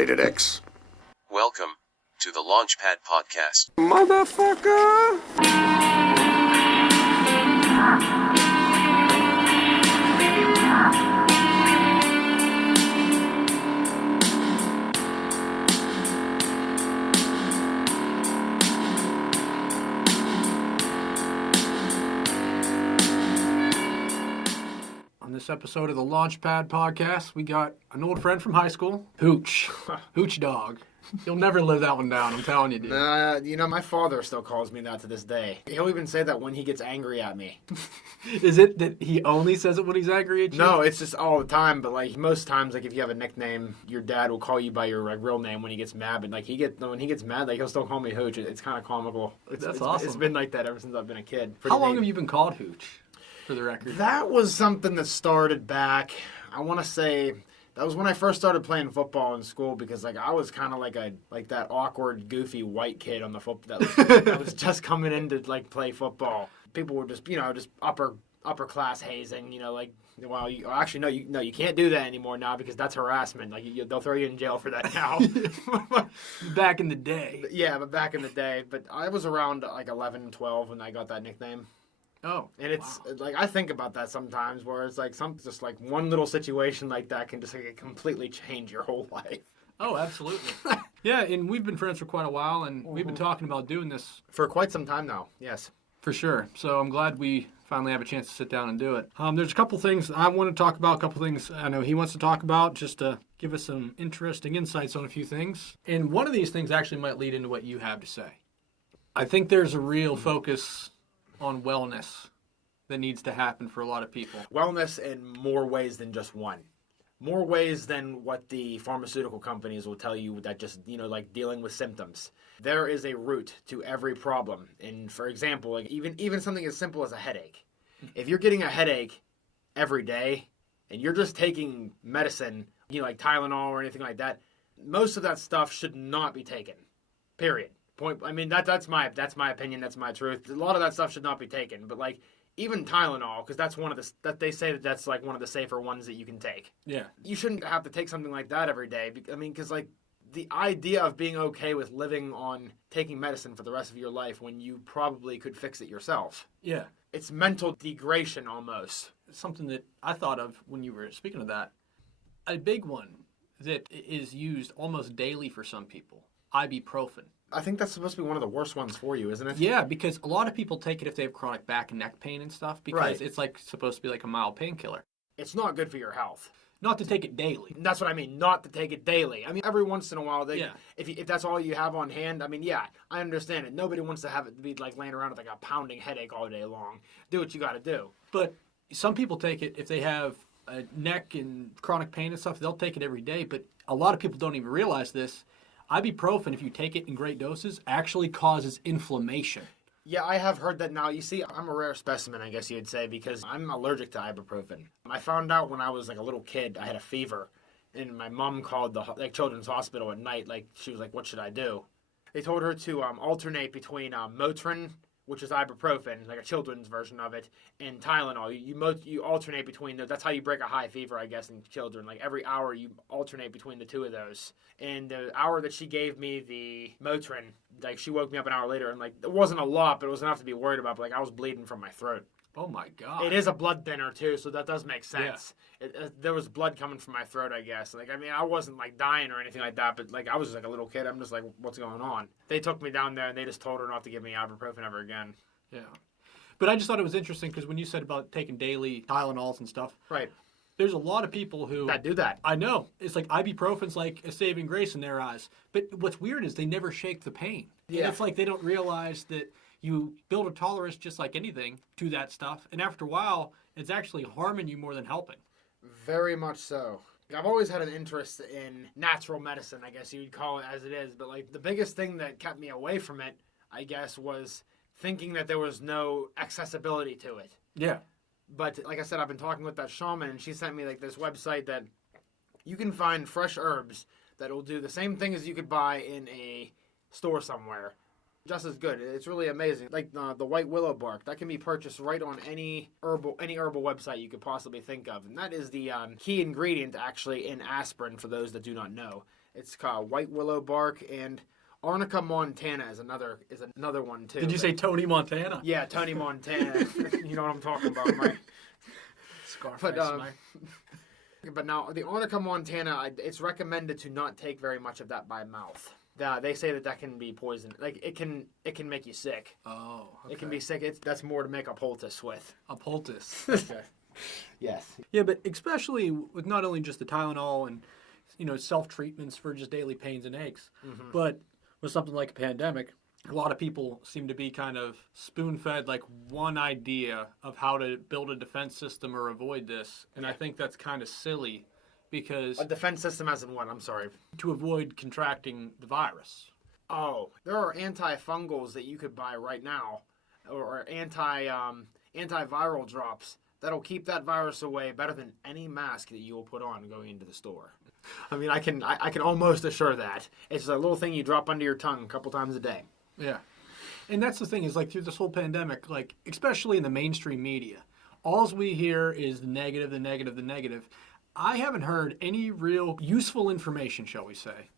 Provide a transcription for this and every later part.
Rated X. Welcome to the Launchpad Podcast. Motherfucker! On this episode of the Launchpad Podcast, we got an old friend from high school, Hooch. Hooch Dogg. You'll never live that one down, I'm telling you, dude. My father still calls me that to this day. He'll even say that when he gets angry at me. Is it that he only says it when he's angry at you? No, it's just all the time. But most times, if you have a nickname, your dad will call you by your real name when he gets mad. But when he gets mad, he'll still call me Hooch. It's kind of comical. That's awesome. It's been like that ever since I've been a kid. How long have you been called Hooch, for the record? That was something that started back, I want to say, that was when I first started playing football in school, because I was kind of like that awkward, goofy white kid on the football that was just coming in to play football. People were just upper class hazing, well, you can't do that anymore now because that's harassment. They'll throw you in jail for that now. Back in the day. Yeah, but back in the day. But I was around 11, 12 when I got that nickname. Oh, and it's I think about that sometimes, where it's one little situation like that can just completely change your whole life. Oh, absolutely. Yeah, and we've been friends for quite a while, and we've been talking about doing this for quite some time now. Yes, for sure. So I'm glad we finally have a chance to sit down and do it. There's a couple things I want to talk about, a couple things I know he wants to talk about, just to give us some interesting insights on a few things. And one of these things actually might lead into what you have to say. I think there's a real focus on wellness that needs to happen for a lot of people. Wellness in more ways than just one. More ways than what the pharmaceutical companies will tell you, that just, dealing with symptoms. There is a root to every problem. And for example, even something as simple as a headache. If you're getting a headache every day and you're just taking medicine, like Tylenol or anything like that, most of that stuff should not be taken. Period. That's my opinion. That's my truth. A lot of that stuff should not be taken. But even Tylenol, because that's one of that they say that's one of the safer ones that you can take. Yeah. You shouldn't have to take something like that every day. Because the idea of being okay with living on taking medicine for the rest of your life when you probably could fix it yourself. Yeah. It's mental degradation almost. Something that I thought of when you were speaking of that. A big one that is used almost daily for some people, ibuprofen. I think that's supposed to be one of the worst ones for you, isn't it? Yeah, because a lot of people take it if they have chronic back and neck pain and stuff, because it's supposed to be like a mild painkiller. It's not good for your health. Not to take it daily. That's what I mean, not to take it daily. Every once in a while, if that's all you have on hand, I understand it. Nobody wants to have it be laying around with a pounding headache all day long. Do what you got to do. But some people take it if they have a neck and chronic pain and stuff, they'll take it every day. But a lot of people don't even realize this. Ibuprofen, if you take it in great doses, actually causes inflammation. Yeah, I have heard that now. You see, I'm a rare specimen, I guess you'd say, because I'm allergic to ibuprofen. I found out when I was a little kid, I had a fever, and my mom called the children's hospital at night. She was like, "What should I do?" They told her to alternate between Motrin, which is ibuprofen, a children's version of it, and Tylenol. You alternate between those. That's how you break a high fever, I guess, in children. Every hour you alternate between the two of those. And the hour that she gave me the Motrin, she woke me up an hour later, and it wasn't a lot, but it was enough to be worried about. But I was bleeding from my throat. Oh my God! It is a blood thinner too, so that does make sense. Yeah. There was blood coming from my throat, I guess. I wasn't dying or anything like that, but I was just a little kid. I'm just what's going on? They took me down there and they just told her not to give me ibuprofen ever again. Yeah, but I just thought it was interesting because when you said about taking daily Tylenols and stuff, right? There's a lot of people who that do that. I know it's ibuprofen's like a saving grace in their eyes. But what's weird is they never shake the pain. Yeah, it's they don't realize that. You build a tolerance just like anything to that stuff, and after a while, it's actually harming you more than helping. Very much so. I've always had an interest in natural medicine, I guess you'd call it as it is, but the biggest thing that kept me away from it, I guess, was thinking that there was no accessibility to it. Yeah. But like I said, I've been talking with that shaman, and she sent me this website that you can find fresh herbs that will do the same thing as you could buy in a store somewhere. Just as good. It's really amazing. The white willow bark, that can be purchased right on any herbal website you could possibly think of. And that is the key ingredient, actually, in aspirin, for those that do not know. It's called white willow bark, and Arnica montana is another one too. Did you say Tony Montana? Yeah, Tony Montana. You know what I'm talking about, right? Scarface, But now the Arnica montana, it's recommended to not take very much of that by mouth. They say that can be poison. Like it can make you sick. Oh, okay. It can be sick. That's more to make a poultice with. A poultice. Okay. Yes. Yeah, but especially with not only just the Tylenol and self-treatments for just daily pains and aches, but with something like a pandemic, a lot of people seem to be kind of spoon-fed like one idea of how to build a defense system or avoid this, and I think that's kind of silly because A defense system as in what? I'm sorry. to avoid contracting the virus. Oh, there are antifungals that you could buy right now, or antiviral drops that'll keep that virus away better than any mask that you will put on going into the store. I mean, I can almost assure that. It's a little thing you drop under your tongue a couple times a day. Yeah. And that's the thing is like through this whole pandemic, like especially in the mainstream media, all we hear is the negative, the negative, the negative. I haven't heard any real useful information, shall we say,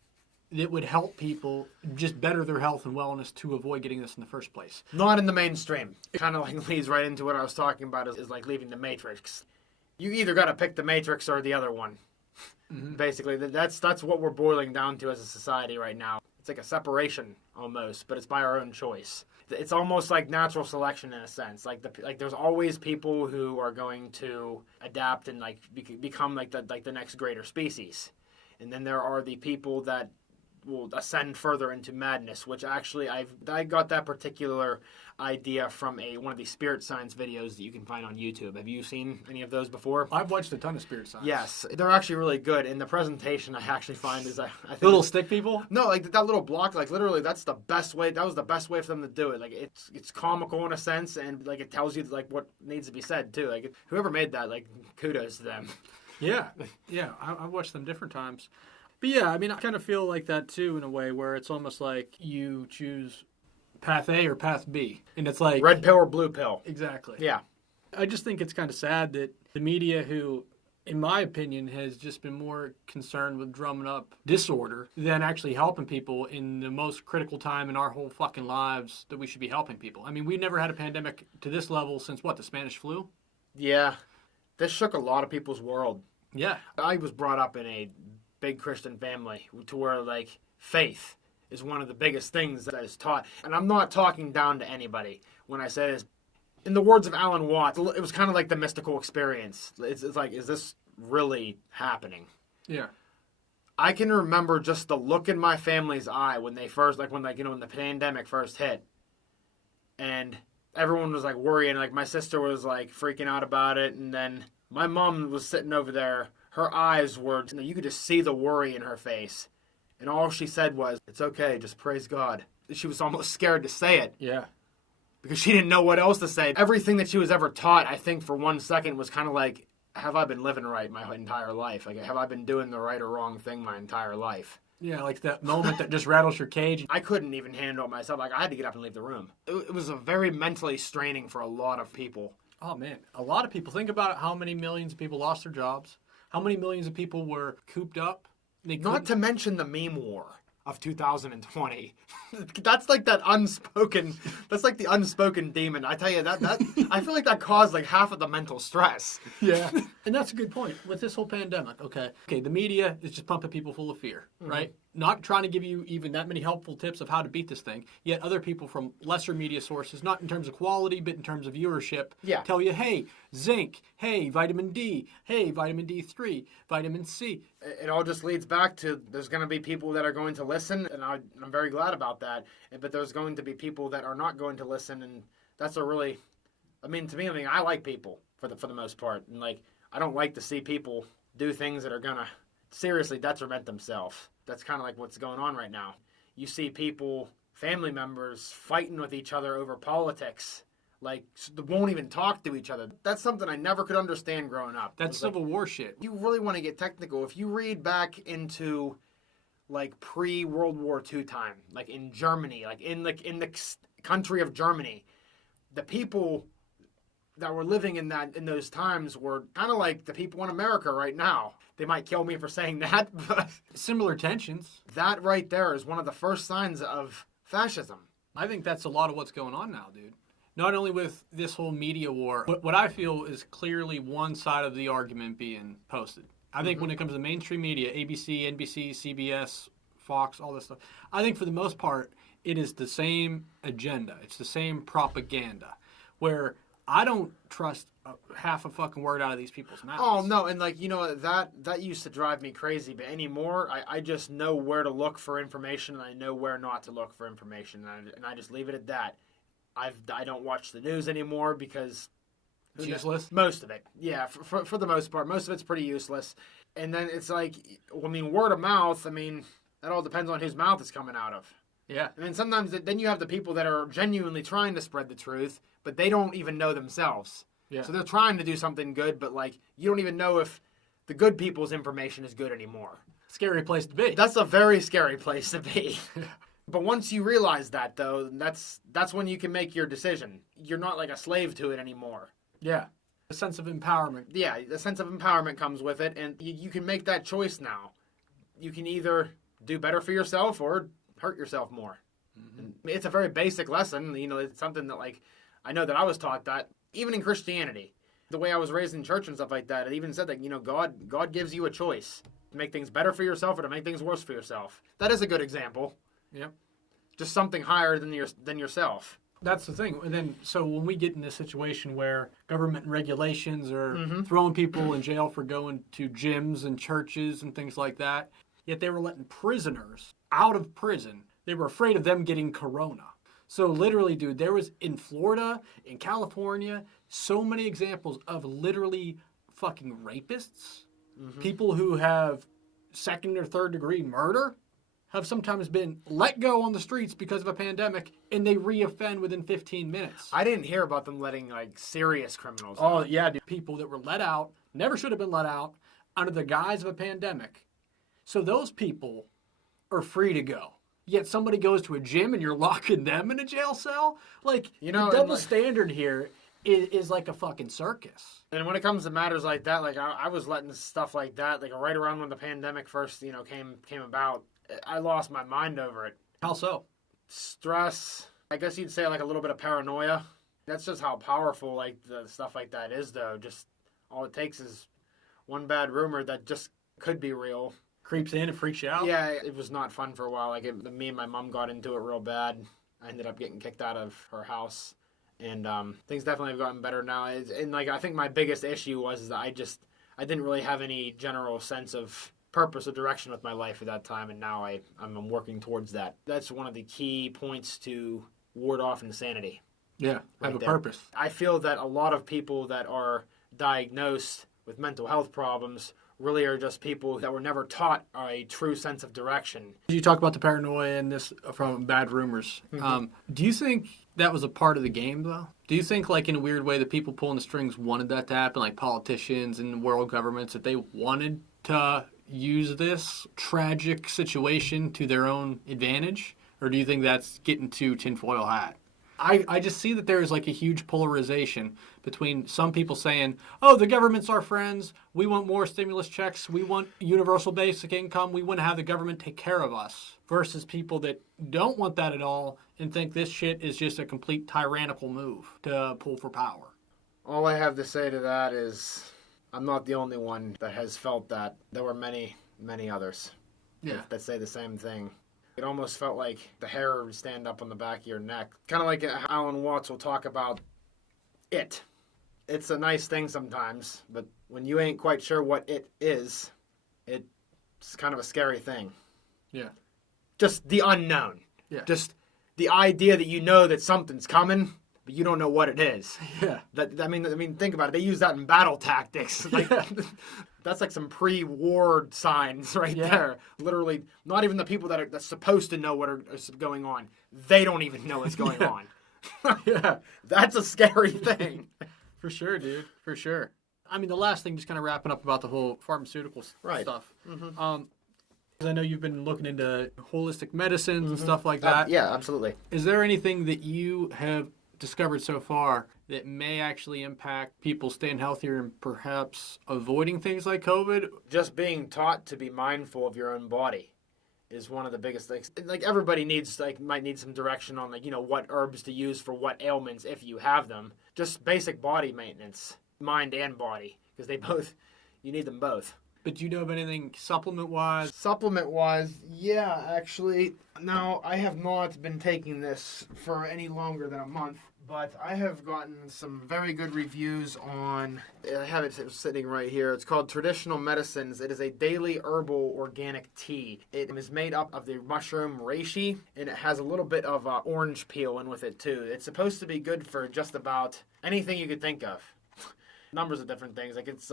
that would help people just better their health and wellness to avoid getting this in the first place. Not in the mainstream. It kind of like leads right into what I was talking about is like leaving the Matrix. You either got to pick the Matrix or the other one. Mm-hmm. Basically, that's what we're boiling down to as a society right now. It's like a separation almost, but it's by our own choice. It's almost like natural selection in a sense. Like there's always people who are going to adapt and like become like the next greater species, and then there are the people that will ascend further into madness. Which actually I got that particular idea from one of the spirit science videos that you can find on YouTube. Have you seen any of those before? I've watched a ton of spirit science. Yes, they're actually really good. And the presentation I actually find is I think little stick people. No, like that little block, like literally that's the best way. That was the best way for them to do it. Like it's comical in a sense, and like it tells you like what needs to be said too. Like whoever made that, like kudos to them. Yeah, I watched them different times. But yeah, I mean, I kind of feel like that too in a way where it's almost like you choose path A or path B. And it's like red pill or blue pill. Exactly. Yeah. I just think it's kind of sad that the media, who, in my opinion, has just been more concerned with drumming up disorder than actually helping people in the most critical time in our whole fucking lives that we should be helping people. I mean, we've never had a pandemic to this level since what, the Spanish flu? Yeah. This shook a lot of people's world. Yeah. I was brought up in a big Christian family to where like faith is one of the biggest things that is taught. And I'm not talking down to anybody when I say this. In the words of Alan Watts, it was kind of like the mystical experience. It's like, is this really happening? Yeah. I can remember just the look in my family's eye when they first, when the pandemic first hit. And everyone was like worrying, like my sister was like freaking out about it. And then my mom was sitting over there. Her eyes were, you could just see the worry in her face. And all she said was, it's okay, just praise God. She was almost scared to say it. Yeah. Because she didn't know what else to say. Everything that she was ever taught, I think for 1 second was kind of like, have I been living right my entire life? Like, have I been doing the right or wrong thing my entire life? Yeah, like that moment that just rattles your cage. I couldn't even handle it myself. Like, I had to get up and leave the room. It was a very mentally straining for a lot of people. Oh, man. A lot of people. Think about it, how many millions of people lost their jobs. How many millions of people were cooped up. Not to mention the meme war of 2020. That's like that unspoken, that's like the unspoken demon. I tell you, that I feel like that caused like half of the mental stress. Yeah. And that's a good point. With this whole pandemic, okay, the media is just pumping people full of fear, right? Not trying to give you even that many helpful tips of how to beat this thing. Yet other people from lesser media sources, not in terms of quality, but in terms of viewership, tell you, hey, zinc, hey, vitamin D, hey, vitamin D3, vitamin C. It all just leads back to there's going to be people that are going to listen, and I'm very glad about that. But there's going to be people that are not going to listen, and that's a really, to me, I like people for the most part. And like, I don't like to see people do things that are going to seriously detriment themselves. That's kind of like what's going on right now. You see people, family members, fighting with each other over politics. Like, they won't even talk to each other. That's something I never could understand growing up. That's Civil War shit. You really want to get technical. If you read back into, like, pre-World War II time, like in Germany, like in the country of Germany, the people that were living in those times were kind of like the people in America right now. They might kill me for saying that, but Similar tensions. that right there is one of the first signs of fascism. I think that's a lot of what's going on now, dude. Not only with this whole media war, but what I feel is clearly one side of the argument being posted. I think when it comes to mainstream media, ABC, NBC, CBS, Fox, all this stuff, I think for the most part, it is the same agenda. It's the same propaganda, where I don't trust half a fucking word out of these people's mouths. Oh no, and like that used to drive me crazy, but anymore I just know where to look for information and I know where not to look for information, and I just leave it at that. I don't watch the news anymore because It's useless. Most of it, yeah, for the most part, most of it's pretty useless. And then it's like, I mean, word of mouth. I mean, that all depends on whose mouth it's coming out of. Yeah. I mean, sometimes then you have the people that are genuinely trying to spread the truth, but they don't even know themselves. Yeah. So they're trying to do something good, but like you don't even know if the good people's information is good anymore. Scary place to be. That's a very scary place to be. But once you realize that, though, that's when you can make your decision. You're not like a slave to it anymore. Yeah. A sense of empowerment. Yeah, the sense of empowerment comes with it, and you can make that choice now. You can either do better for yourself or hurt yourself more. Mm-hmm. It's a very basic lesson. It's something that, like, I know that I was taught that, even in Christianity. The way I was raised in church and stuff like that, it even said that, God gives you a choice to make things better for yourself or to make things worse for yourself. That is a good example. Yep. Just something higher than yourself. That's the thing. And then, so when we get in a situation where government regulations are throwing people in jail for going to gyms and churches and things like that, yet they were letting prisoners out of prison. They were afraid of them getting corona. So literally, dude, there was in Florida, in California, so many examples of literally fucking rapists, people who have second or third degree murder, have sometimes been let go on the streets because of a pandemic, and they reoffend within 15 minutes. I didn't hear about them letting, like, serious criminals out. Oh, yeah, dude. People that were let out, never should have been let out, under the guise of a pandemic. So those people are free to go. Yet somebody goes to a gym and you're locking them in a jail cell? Like, the double standard here is like a fucking circus. And when it comes to matters like that, like, I was letting stuff like that, like, right around when the pandemic first, came about, I lost my mind over it. How so? Stress. I guess you'd say like a little bit of paranoia. That's just how powerful like the stuff like that is, though. Just all it takes is one bad rumor that just could be real. Creeps in and freaks you out? Yeah, it was not fun for a while. Like me and my mom got into it real bad. I ended up getting kicked out of her house. And things definitely have gotten better now. And like I think my biggest issue was that I didn't really have any general sense of purpose or direction with my life at that time, and now I'm working towards that. That's one of the key points to ward off insanity. Yeah, have a purpose. I feel that a lot of people that are diagnosed with mental health problems really are just people that were never taught a true sense of direction. You talk about the paranoia and this from bad rumors. Do you think that was a part of the game, though? Do you think, like, in a weird way, the people pulling the strings wanted that to happen, like politicians and world governments, that they wanted to use this tragic situation to their own advantage? Or do you think that's getting too tinfoil hat? I just see that there is like a huge polarization between some people saying, oh, the government's our friends, we want more stimulus checks, we want universal basic income, we want to have the government take care of us, versus people that don't want that at all and think this shit is just a complete tyrannical move to pull for power. All I have to say to that is I'm not the only one that has felt that. There were many, many others that say the same thing. It almost felt like the hair would stand up on the back of your neck. Kind of like Alan Watts will talk about it. It's a nice thing sometimes, but when you ain't quite sure what it is, it's kind of a scary thing. Yeah. Just the unknown. Yeah. Just the idea that you know that something's coming, but you don't know what it is. Yeah. I mean, think about it. They use that in battle tactics. Like, that's like some pre-war signs right there. Literally, not even the people that's supposed to know what is going on. They don't even know what's going on. Yeah. That's a scary thing. For sure, dude. For sure. I mean, the last thing, just kind of wrapping up about the whole pharmaceutical stuff. Mm-hmm. I know you've been looking into holistic medicines and stuff like that. Yeah, absolutely. Is there anything that you have discovered so far that may actually impact people staying healthier and perhaps avoiding things like COVID? Just being taught to be mindful of your own body is one of the biggest things. Like everybody needs, like, might need some direction on, like, you know, what herbs to use for what ailments if you have them. Just basic body maintenance, mind and body, because you need them both. But do you know of anything supplement-wise? Supplement-wise, yeah, actually. Now, I have not been taking this for any longer than a month, but I have gotten some very good reviews on, I have it sitting right here. It's called Traditional Medicines. It is a daily herbal organic tea. It is made up of the mushroom reishi, and it has a little bit of orange peel in with it, too. It's supposed to be good for just about anything you could think of. Numbers of different things. Like, it's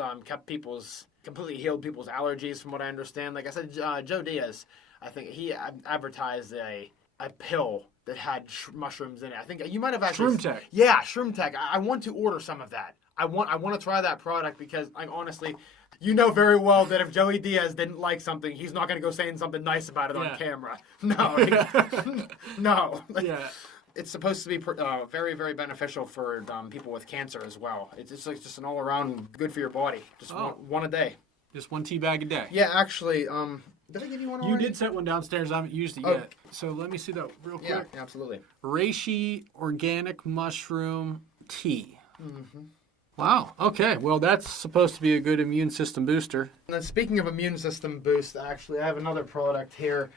completely healed people's allergies, from what I understand. Like I said, Joe Diaz, I think he advertised a pill that had mushrooms in it. I think you might have actually... Shroom Tech. Yeah, Shroom Tech. I want to order some of that. I want to try that product because, like, honestly, you know very well that if Joey Diaz didn't like something, he's not going to go saying something nice about it on camera. No. No. Yeah. It's supposed to be very, very beneficial for people with cancer as well. It's like just an all-around good for your body. Just one a day. Just one tea bag a day. Yeah, actually, did I give you one already? You did set one downstairs. I haven't used it yet. So let me see that real quick. Yeah, absolutely. Reishi Organic Mushroom Tea. Mm-hmm. Wow. Okay. Well, that's supposed to be a good immune system booster. And then speaking of immune system boost, actually, I have another product here.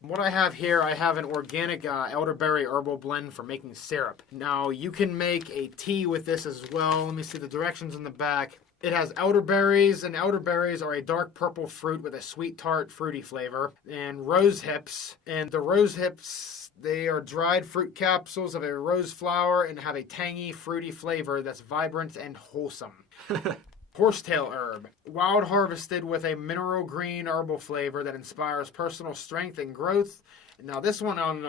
What I have here, I have an organic elderberry herbal blend for making syrup. Now, you can make a tea with this as well. Let me see the directions in the back. It has elderberries, and elderberries are a dark purple fruit with a sweet, tart, fruity flavor. And rose hips. And the rose hips, they are dried fruit capsules of a rose flower and have a tangy, fruity flavor that's vibrant and wholesome. Horsetail herb, wild harvested with a mineral green herbal flavor that inspires personal strength and growth. Now this one on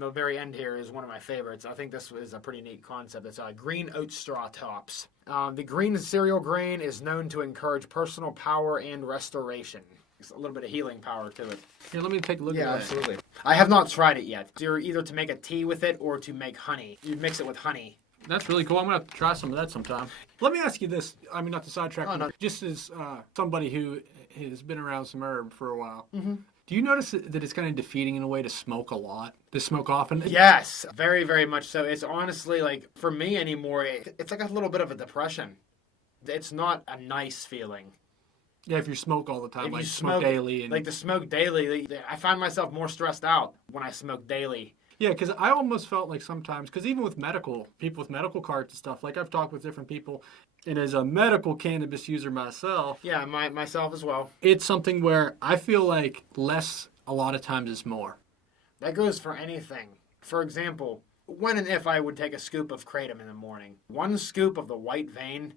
the very end here is one of my favorites. I think this is a pretty neat concept. It's green oat straw tops. The green cereal grain is known to encourage personal power and restoration. There's a little bit of healing power to it. Here, let me take a look at that. Yeah, absolutely. I have not tried it yet. You're either to make a tea with it or to make honey. You mix it with honey. That's really cool. I'm going to have to try some of that sometime. Let me ask you this. I mean, not to sidetrack, no. Just as somebody who has been around some herb for a while. Mm-hmm. Do you notice that it's kind of defeating in a way to smoke a lot? To smoke often? Yes, very, very much so. It's honestly, like, for me anymore, it's like a little bit of a depression. It's not a nice feeling. Yeah, if you smoke all the time, If like you smoke daily. Like the smoke daily, I find myself more stressed out when I smoke daily. Yeah, because I almost felt like sometimes, because even with people with medical cards and stuff, like I've talked with different people, and as a medical cannabis user myself. Yeah, myself as well. It's something where I feel like less a lot of times is more. That goes for anything. For example, when and if I would take a scoop of kratom in the morning, one scoop of the white vein,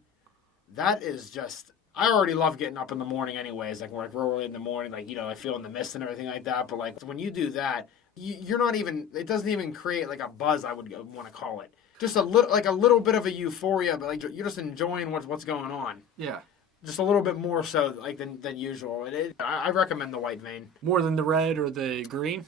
that is just... I already love getting up in the morning anyways, like real early in the morning, like, you know, I feel in the mist and everything like that, but like when you do that, you're not even, it doesn't even create like a buzz, I would want to call it. Just a little bit of a euphoria, but like you're just enjoying what's going on. Yeah. Just a little bit more so like than usual. I recommend the white vein. More than the red or the green?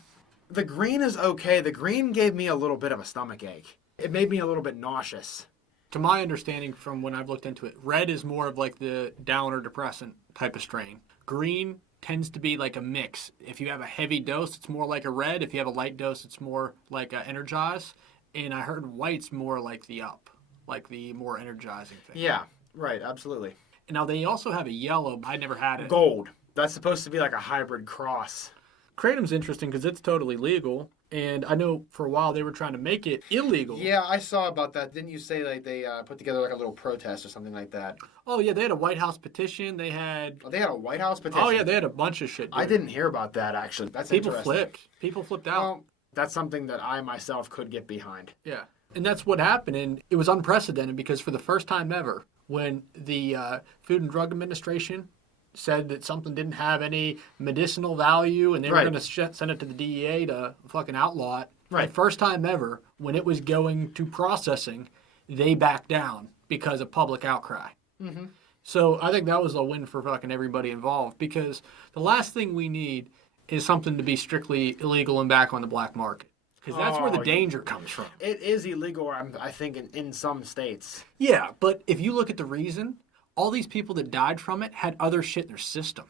The green is okay. The green gave me a little bit of a stomach ache. It made me a little bit nauseous. To my understanding from when I've looked into it, red is more of like the downer depressant type of strain. Green tends to be like a mix. If you have a heavy dose, it's more like a red. If you have a light dose, it's more like a energize. And I heard white's more like the up, like the more energizing thing. Yeah, right, absolutely. And now they also have a yellow. I never had it. Gold. That's supposed to be like a hybrid cross. Kratom's interesting because it's totally legal. And I know for a while they were trying to make it illegal. Yeah, I saw about that. Didn't you say like they put together like a little protest or something like that? Oh, yeah, they had a White House petition. They had a White House petition? Oh, yeah, they had a bunch of shit. Dude. I didn't hear about that, actually. That's interesting. People flipped out. Well, that's something that I myself could get behind. Yeah. And that's what happened. And it was unprecedented because for the first time ever, when the Food and Drug Administration said that something didn't have any medicinal value and they were going to send it to the DEA to fucking outlaw it. Right. The first time ever, when it was going to processing, they backed down because of public outcry. Mm-hmm. So I think that was a win for fucking everybody involved because the last thing we need is something to be strictly illegal and back on the black market. Because that's where the Oh, danger comes from. It is illegal, I think, in some states. Yeah, but if you look at the reason, all these people that died from it had other shit in their system.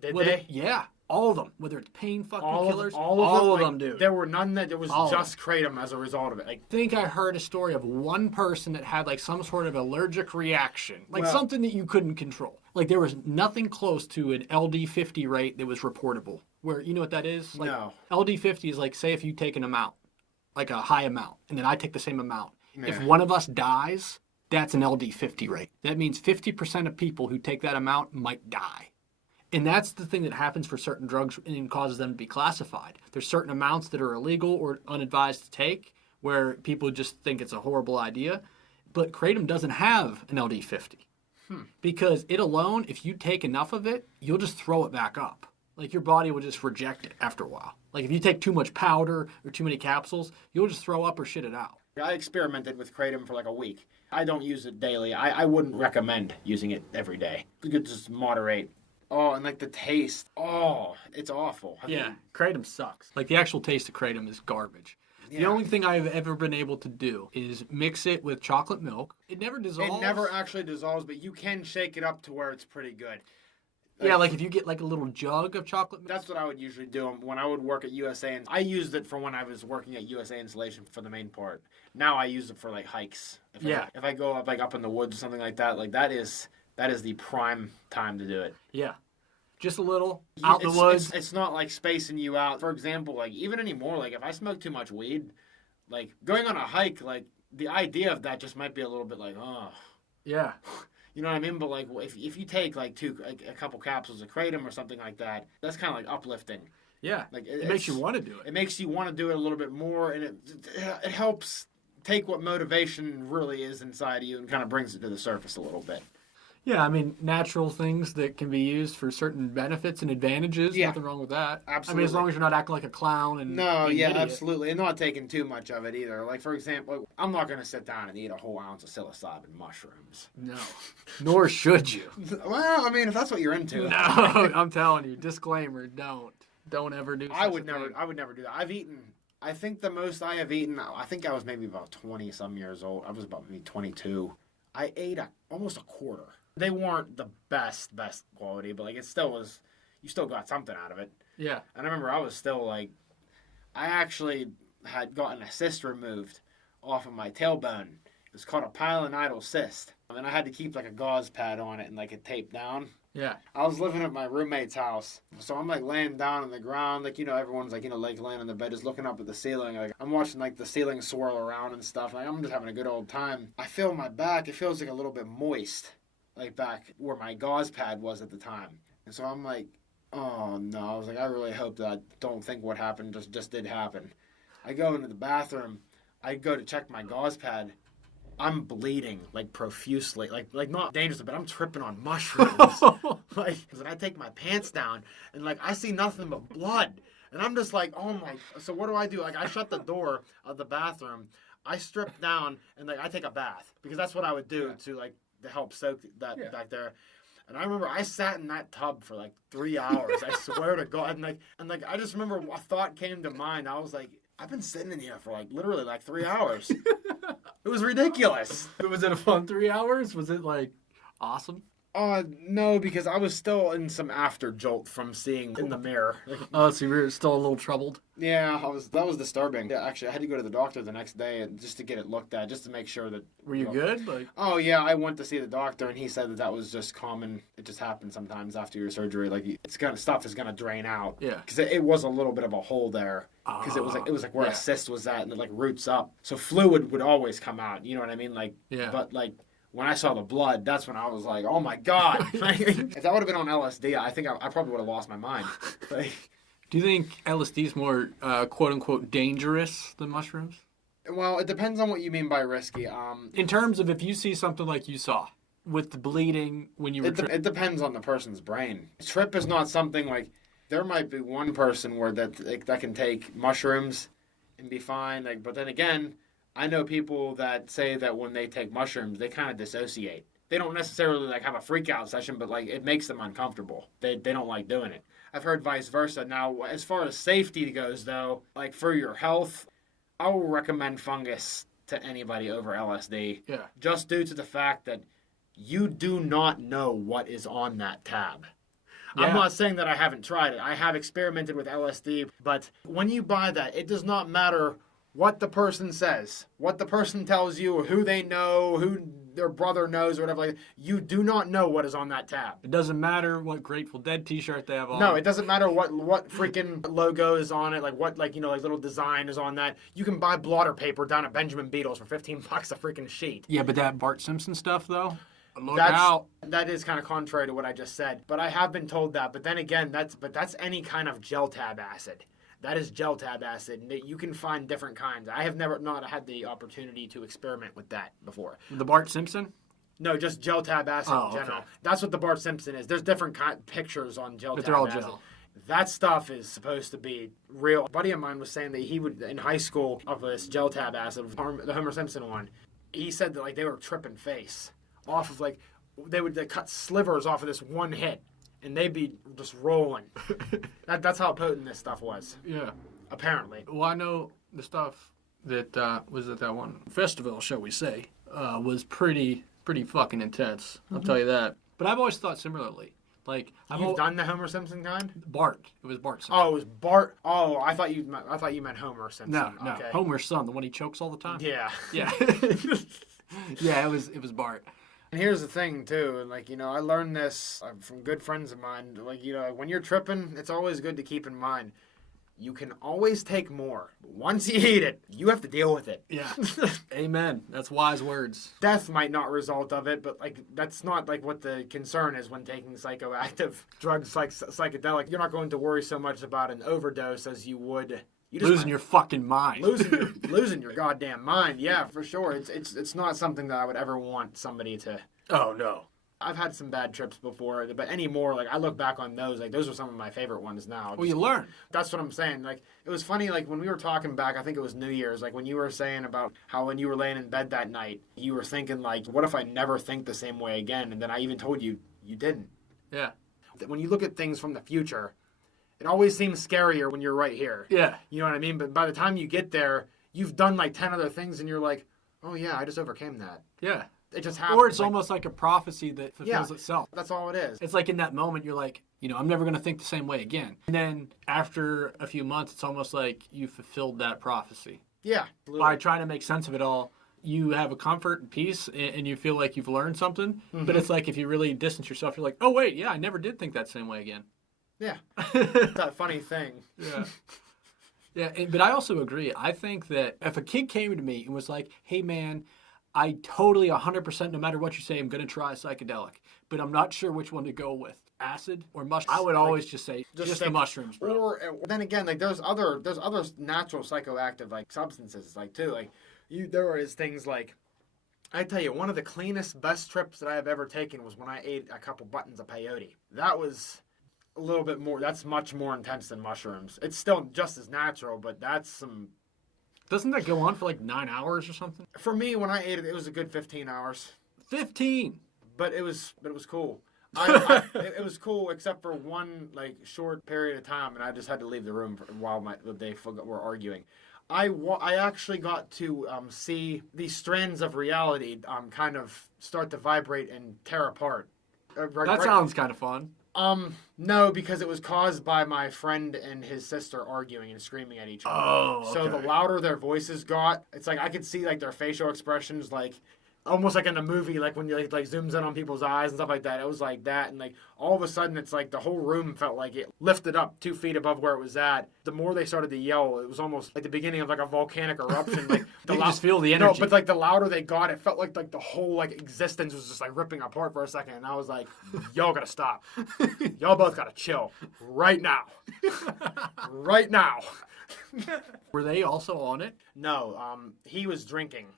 Did Whether, they? Yeah, all of them. Whether it's pain fucking killers, all of like, them, dude. There were none that it was All of just kratom as a result of it. Like, I think I heard a story of one person that had like some sort of allergic reaction, like Well- something that you couldn't control. Like there was nothing close to an LD50 rate that was reportable. Where you know what that is? Like, No. LD50 is like say if you take an amount, like a high amount, and then I take the same amount. If Yeah. one of us dies, that's an LD50 rate. That means 50% of people who take that amount might die. And that's the thing that happens for certain drugs and causes them to be classified. There's certain amounts that are illegal or unadvised to take where people just think it's a horrible idea. But kratom doesn't have an LD50 because it alone, if you take enough of it, you'll just throw it back up. Like your body will just reject it after a while. Like if you take too much powder or too many capsules, you'll just throw up or shit it out. I experimented with kratom for like a week. I don't use it daily. I wouldn't recommend using it every day. You could just moderate. Oh, and like the taste. Oh, it's awful. Yeah, kratom sucks. Like the actual taste of kratom is garbage. The Yeah. only thing I've ever been able to do is mix it with chocolate milk. It never dissolves. It never actually dissolves, but you can shake it up to where it's pretty good. Yeah, like if you get like a little jug of chocolate milk. That's what I would usually do when I would work at USA. And I used it for when I was working at USA Installation for the main part. Now I use it for like hikes. If I go up in the woods or something like that, like that is the prime time to do it. Yeah. Just a little out in the woods. It's not like spacing you out. For example, like even anymore, like if I smoke too much weed, like going on a hike, like the idea of that just might be a little bit like, oh. Yeah. You know what I mean? But like if you take like a couple capsules of kratom or something like that, that's kind of like uplifting. Yeah. Like it makes you want to do it. It makes you want to do it a little bit more, and it helps take what motivation really is inside of you and kind of brings it to the surface a little bit. Yeah, I mean, natural things that can be used for certain benefits and advantages. Yeah. Nothing wrong with that. Absolutely. I mean, as long as you're not acting like a clown and No, being yeah, an idiot. absolutely. And not taking too much of it either. Like, for example, I'm not going to sit down and eat a whole ounce of psilocybin mushrooms. No. Nor should you. Well, I mean, if that's what you're into. No, I'm telling you. Disclaimer, don't. Don't ever do I such would a never do that. I think the most I have eaten, I think I was maybe about 20-some years old. I was about maybe 22. I ate almost a quarter. They weren't the best quality, but like it still was, you still got something out of it. Yeah. And I remember I was still like, I actually had gotten a cyst removed off of my tailbone. It was called a pilonidal cyst. And I had to keep like a gauze pad on it and like it taped down. Yeah. I was living at my roommate's house. So I'm like laying down on the ground. Like, everyone's like, like laying on the bed just looking up at the ceiling. Like I'm watching like the ceiling swirl around and stuff. Like I'm just having a good old time. I feel my back. It feels like a little bit moist. Like back where my gauze pad was at the time. And so I'm like, oh no. I was like, I really hope that I don't think what happened just did happen. I go into the bathroom. I go to check my gauze pad. I'm bleeding like profusely, like not dangerously, but I'm tripping on mushrooms. Like, cause I take my pants down and like I see nothing but blood, and I'm just like, oh my. So what do? Like I shut the door of the bathroom, I strip down, and like I take a bath because that's what I would do to help soak that back there. And I remember I sat in that tub for like 3 hours. I swear to God, and like I just remember a thought came to mind. I was like, I've been sitting in here for like literally like 3 hours. It was ridiculous. Was it a fun 3 hours? Was it like awesome? No, because I was still in some after jolt from seeing in the mirror. Oh, so you were still a little troubled? Yeah, that was disturbing. Yeah, actually, I had to go to the doctor the next day just to get it looked at, just to make sure that... Were you good? Like, oh, yeah, I went to see the doctor, and he said that was just common. It just happens sometimes after your surgery. Like, stuff is going to drain out. Yeah. Because it was a little bit of a hole there. Because it was like where a cyst was at, and it, like, roots up. So fluid would always come out, you know what I mean? Like, yeah. But, like... When I saw the blood, that's when I was like, oh my God. If that would have been on LSD, I think I probably would have lost my mind. Like, do you think LSD is more quote unquote dangerous than mushrooms? Well, it depends on what you mean by risky. In terms of if you see something like you saw with the bleeding when you were it depends on the person's brain. Trip is not something like, there might be one person where that can take mushrooms and be fine. Like, but then again, I know people that say that when they take mushrooms, they kind of dissociate. They don't necessarily like have a freak out session, but like it makes them uncomfortable. They don't like doing it. I've heard vice versa. Now, as far as safety goes, though, like for your health, I will recommend fungus to anybody over LSD. Yeah. Just due to the fact that you do not know what is on that tab. Yeah. I'm not saying that I haven't tried it. I have experimented with LSD, but when you buy that, it does not matter what the person says, what the person tells you, or who they know, who their brother knows, or whatever. Like, you do not know what is on that tab. It doesn't matter what Grateful Dead t-shirt they have on. No, it doesn't matter what freaking logo is on it, like what little design is on that. You can buy blotter paper down at Benjamin Beatles for $15 a freaking sheet. Yeah, but that Bart Simpson stuff though. Look out. That is kind of contrary to what I just said. But I have been told that. But then again, that's any kind of gel tab acid. That is gel tab acid. And you can find different kinds. I have not had the opportunity to experiment with that before. The Bart Simpson? No, just gel tab acid in general. Okay. That's what the Bart Simpson is. There's different pictures on gel But tab they're all acid. gel. That stuff is supposed to be real. A buddy of mine was saying that he would, in high school, of this gel tab acid, the Homer Simpson one, he said that they were tripping face off of they would cut slivers off of this one hit, and they'd be just rolling. That's how potent this stuff was. Yeah. Apparently. Well, I know the stuff that was at that one festival, shall we say, was pretty fucking intense. I'll tell you that. But I've always thought similarly. Like You've done the Homer Simpson kind? Bart. It was Bart Simpson. Oh, it was Bart. Oh, I thought you meant Homer Simpson. No, Okay. Homer's son, the one he chokes all the time. Yeah. Yeah. Yeah, it was Bart. And here's the thing too, and I learned this from good friends of mine. When you're tripping, it's always good to keep in mind you can always take more. But once you eat it, you have to deal with it. Yeah. Amen. That's wise words. Death might not result of it, but that's not what the concern is when taking psychoactive drugs like psychedelic. You're not going to worry so much about an overdose as you would Losing your fucking mind. losing your goddamn mind. Yeah, for sure. It's not something that I would ever want somebody to. Oh no. I've had some bad trips before, but anymore, I look back on those, those are some of my favorite ones now. Well, you learn. That's what I'm saying. It was funny, when we were talking back, I think it was New Year's, when you were saying about how when you were laying in bed that night, you were thinking, what if I never think the same way again? And then I even told you, you didn't. Yeah. When you look at things from the future, it always seems scarier when you're right here. Yeah. You know what I mean? But by the time you get there, you've done 10 other things, and you're like, oh yeah, I just overcame that. Yeah. It just happened. Or it's almost like a prophecy that fulfills itself. That's all it is. It's like in that moment, you're like, I'm never going to think the same way again. And then after a few months, it's almost like you fulfilled that prophecy. Yeah. By trying to make sense of it all, you have a comfort and peace, and you feel like you've learned something. Mm-hmm. But it's like if you really distance yourself, you're like, oh, wait, yeah, I never did think that same way again. Yeah. That funny thing. Yeah. Yeah, but I also agree. I think that if a kid came to me and was like, hey, man, I totally 100%, no matter what you say, I'm going to try a psychedelic, but I'm not sure which one to go with, acid or mushroom. I would always just say, just the mushrooms, bro. Or then again, there's other natural psychoactive substances too. There is things I tell you, one of the cleanest, best trips that I have ever taken was when I ate a couple buttons of peyote. That was a little bit more. That's much more intense than mushrooms. It's still just as natural, but that's some. Doesn't that go on for 9 hours or something? For me, when I ate it, it was a good 15 hours. 15. But it was cool. It was cool except for one short period of time, and I just had to leave the room while they were arguing. I actually got to see these strands of reality kind of start to vibrate and tear apart. That sounds kind of fun. No, because it was caused by my friend and his sister arguing and screaming at each other. Oh, okay. So the louder their voices got, it's I could see their facial expressions almost like in a movie, when you zooms in on people's eyes and stuff like that. It was like that, and all of a sudden it's the whole room felt like it lifted up 2 feet above where it was at. The more they started to yell, it was almost like the beginning of a volcanic eruption. You could just feel the energy. No, but the louder they got, it felt like the whole existence was just ripping apart for a second. And I was like, y'all gotta stop. Y'all both gotta chill right now. Right now. Were they also on it? No, he was drinking.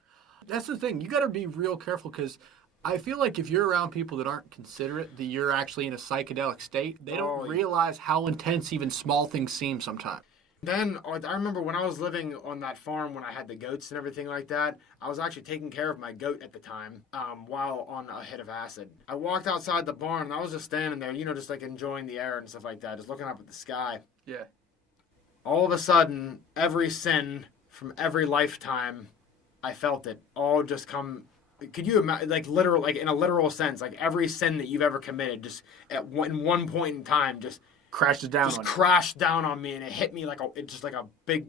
That's the thing. You got to be real careful because I feel like if you're around people that aren't considerate that you're actually in a psychedelic state, they don't realize how intense even small things seem sometimes. Then I remember when I was living on that farm when I had the goats and everything like that, I was actually taking care of my goat at the time while on a hit of acid. I walked outside the barn and I was just standing there, just enjoying the air and stuff like that, just looking up at the sky. Yeah. All of a sudden, every sin from every lifetime, I felt it all just come. Could you imagine, like literal, like in a literal sense, like every sin that you've ever committed, just in one point in time, just Crashes down on you. crashed down on me, and it hit me like a big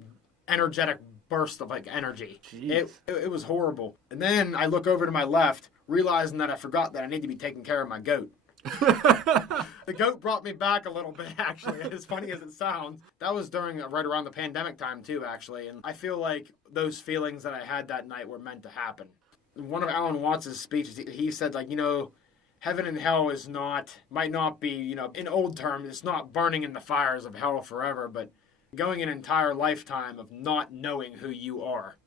energetic burst of like energy. It was horrible. And then I look over to my left, realizing that I forgot that I need to be taking care of my goat. The goat brought me back a little bit, actually, as funny as it sounds. That was right around the pandemic time, too, actually. And I feel like those feelings that I had that night were meant to happen. One of Alan Watts' speeches, he said, like, heaven and hell might not be, in old terms, it's not burning in the fires of hell forever, but going an entire lifetime of not knowing who you are.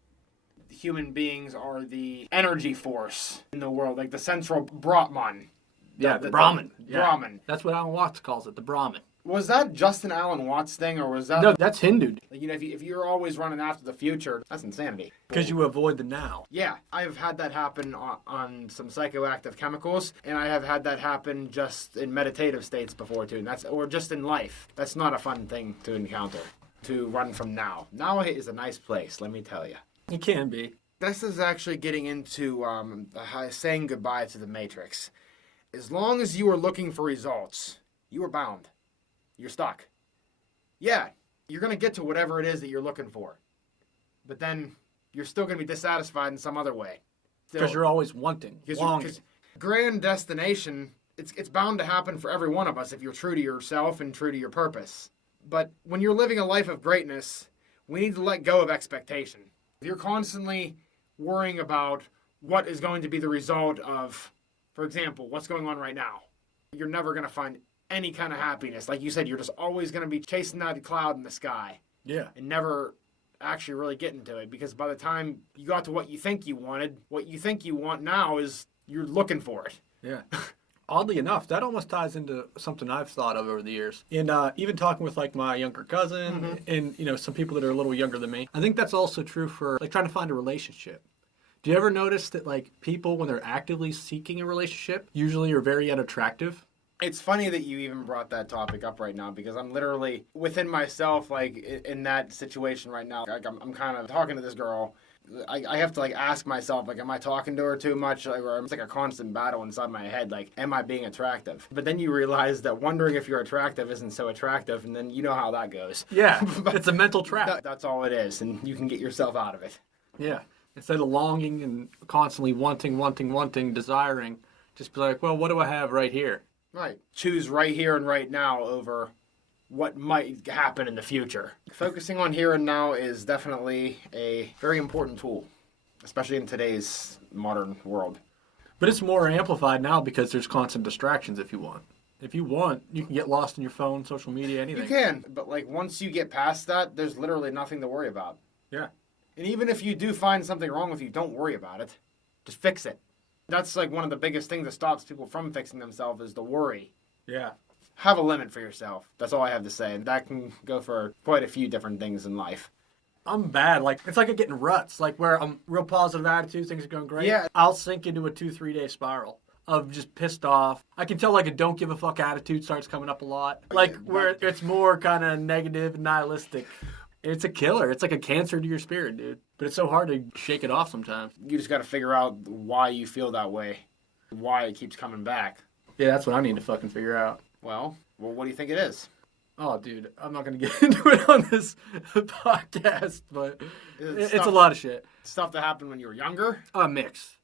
Human beings are the energy force in the world, like the central Brahman. Yeah, the Brahman. Brahman. That's what Alan Watts calls it, the Brahman. Was that just an Alan Watts thing, or was that... No, that's Hindu. Like, if you're always running after the future, that's insanity. Because you avoid the now. Yeah, I've had that happen on some psychoactive chemicals, and I have had that happen just in meditative states before, too. Or just in life. That's not a fun thing to encounter, to run from now. Now is a nice place, let me tell you. It can be. This is actually getting into saying goodbye to the Matrix. As long as you are looking for results, you are bound. You're stuck. Yeah, you're going to get to whatever it is that you're looking for. But then you're still going to be dissatisfied in some other way. Because you're always wanting, longing. Grand destination, it's bound to happen for every one of us if you're true to yourself and true to your purpose. But when you're living a life of greatness, we need to let go of expectation. If you're constantly worrying about what is going to be the result of, for example, what's going on right now, you're never going to find any kind of happiness. Like you said, you're just always going to be chasing that cloud in the sky. Yeah. And never actually really getting to it. Because by the time you got to what you think you wanted, what you think you want now is you're looking for it. Yeah. Oddly enough, that almost ties into something I've thought of over the years. And even talking with like my younger cousin and, some people that are a little younger than me, I think that's also true for like trying to find a relationship. Do you ever notice that like people, when they're actively seeking a relationship, usually are very unattractive? It's funny that you even brought that topic up right now, because I'm literally within myself, like in that situation right now. Like I'm kind of talking to this girl. I have to like ask myself, like, am I talking to her too much? Like, or it's like a constant battle inside my head. Like, am I being attractive? But then you realize that wondering if you're attractive isn't so attractive, and then you know how that goes. Yeah, it's a mental trap. That's all it is, and you can get yourself out of it. Yeah. Instead of longing and constantly wanting, desiring, just be like, well, what do I have right here? Right. Choose right here and right now over what might happen in the future. Focusing on here and now is definitely a very important tool, especially in today's modern world. But it's more amplified now because there's constant distractions if you want. If you want, you can get lost in your phone, social media, anything. You can, but like once you get past that, there's literally nothing to worry about. Yeah. And even if you do find something wrong with you, don't worry about it. Just fix it. That's like one of the biggest things that stops people from fixing themselves is the worry. Yeah. Have a limit for yourself. That's all I have to say. And that can go for quite a few different things in life. I'm bad. Like, it's like I get in ruts, like where I'm real positive attitude, things are going great. Yeah. I'll sink into a 2-3 day spiral of just pissed off. I can tell like a don't give a fuck attitude starts coming up a lot. Like where it's more kind of negative and nihilistic. It's a killer. It's like a cancer to your spirit, dude. But it's so hard to shake it off sometimes. You just got to figure out why you feel that way, why it keeps coming back. Yeah, that's what I need to fucking figure out. Well, what do you think it is? Oh, dude, I'm not going to get into it on this podcast, but it's a lot of shit. Stuff that happened when you were younger? A mix.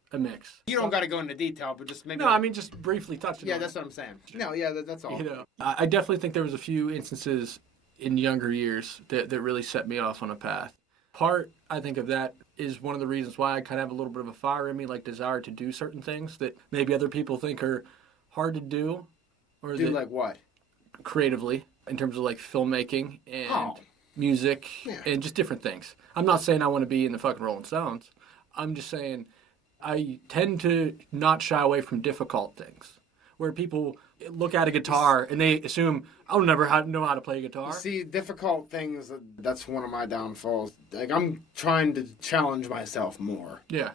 You don't got to go into detail, but just maybe... No, I mean, just briefly touch it. Yeah, that's what I'm saying. No, yeah, that's all. I definitely think there was a few instances in younger years that really set me off on a path. Part, I think, of that is one of the reasons why I kind of have a little bit of a fire in me, like desire to do certain things that maybe other people think are hard to do. Or do like what? Creatively, in terms of like filmmaking and music and just different things. I'm not saying I want to be in the fucking Rolling Stones. I'm just saying I tend to not shy away from difficult things. Where people look at a guitar and they assume, I'll never know how to play a guitar. See, difficult things, that's one of my downfalls. Like, I'm trying to challenge myself more. Yeah.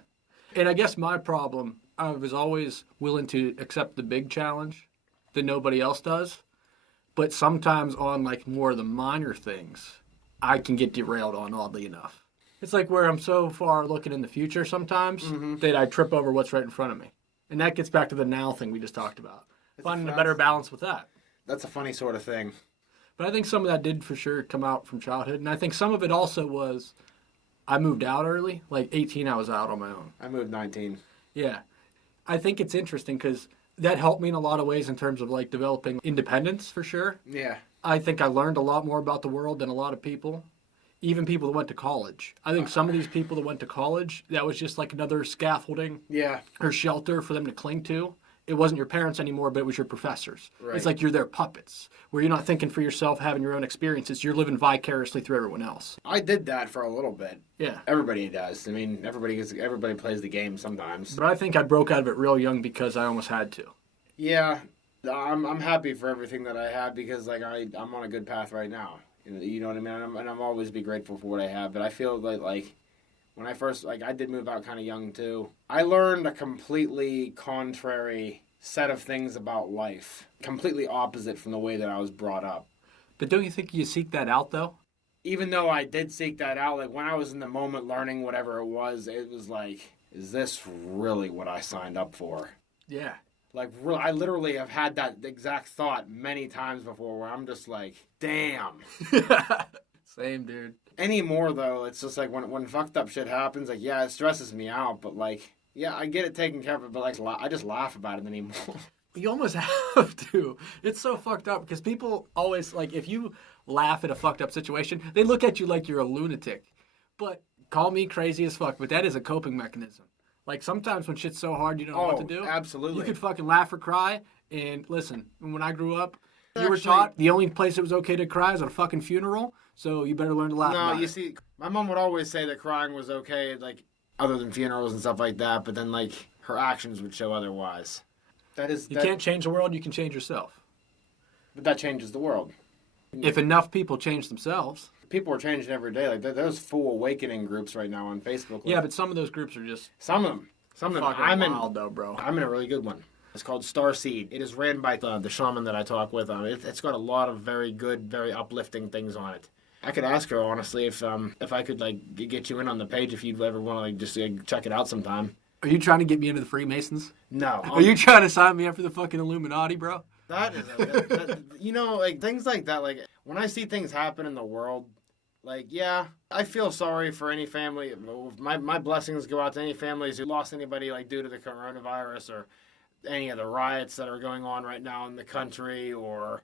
And I guess my problem, I was always willing to accept the big challenge that nobody else does. But sometimes on, like, more of the minor things, I can get derailed on, oddly enough. It's like where I'm so far looking in the future sometimes that I trip over what's right in front of me. And that gets back to the now thing we just talked about. Finding a better balance with that. That's a funny sort of thing. But I think some of that did for sure come out from childhood. And I think some of it also was I moved out early. Like 18, I was out on my own. I moved 19. Yeah. I think it's interesting because that helped me in a lot of ways in terms of like developing independence for sure. Yeah. I think I learned a lot more about the world than a lot of people. Even people that went to college. I think some of these people that went to college, that was just like another scaffolding or shelter for them to cling to. It wasn't your parents anymore, but it was your professors. Right. It's like you're their puppets, where you're not thinking for yourself, having your own experiences. You're living vicariously through everyone else. I did that for a little bit. Yeah. Everybody does. I mean, everybody plays the game sometimes. But I think I broke out of it real young because I almost had to. Yeah. I'm happy for everything that I had because like I'm on a good path right now. You know what I mean? And I'm always be grateful for what I have. But I feel like when I first, like, I did move out kind of young, too. I learned a completely contrary set of things about life. Completely opposite from the way that I was brought up. But don't you think you seek that out, though? Even though I did seek that out, like, when I was in the moment learning whatever it was like, is this really what I signed up for? Yeah. Like, I literally have had that exact thought many times before where I'm just like, damn. Same, dude. Anymore, though, it's just like when fucked up shit happens, like, yeah, it stresses me out, but like, yeah, I get it taken care of, but like, I just laugh about it anymore. You almost have to. It's so fucked up because people always, like, if you laugh at a fucked up situation, they look at you like you're a lunatic. But call me crazy as fuck, but that is a coping mechanism. Like, sometimes when shit's so hard you don't know what to do. Absolutely. You could fucking laugh or cry. And listen, when I grew up, you were taught the only place it was okay to cry is at a fucking funeral. So you better learn to laugh about it. See, my mom would always say that crying was okay, like, other than funerals and stuff like that, but then, like, her actions would show otherwise. You can't change the world, you can change yourself. But that changes the world. If enough people change themselves. People are changing every day. Like, there's full awakening groups right now on Facebook. Like, yeah, but some of those groups are just... Some of them. I'm wild, though, bro. I'm in a really good one. It's called Starseed. It is ran by the shaman that I talk with. It's got a lot of very good, very uplifting things on it. I could ask her, honestly, if I could, like, get you in on the page if you'd ever want to, like, just check it out sometime. Are you trying to get me into the Freemasons? No. Are you trying to sign me up for the fucking Illuminati, bro? That is, you know, like, things like that, like, when I see things happen in the world, like, yeah, I feel sorry for any family. My blessings go out to any families who lost anybody, like, due to the coronavirus or any of the riots that are going on right now in the country or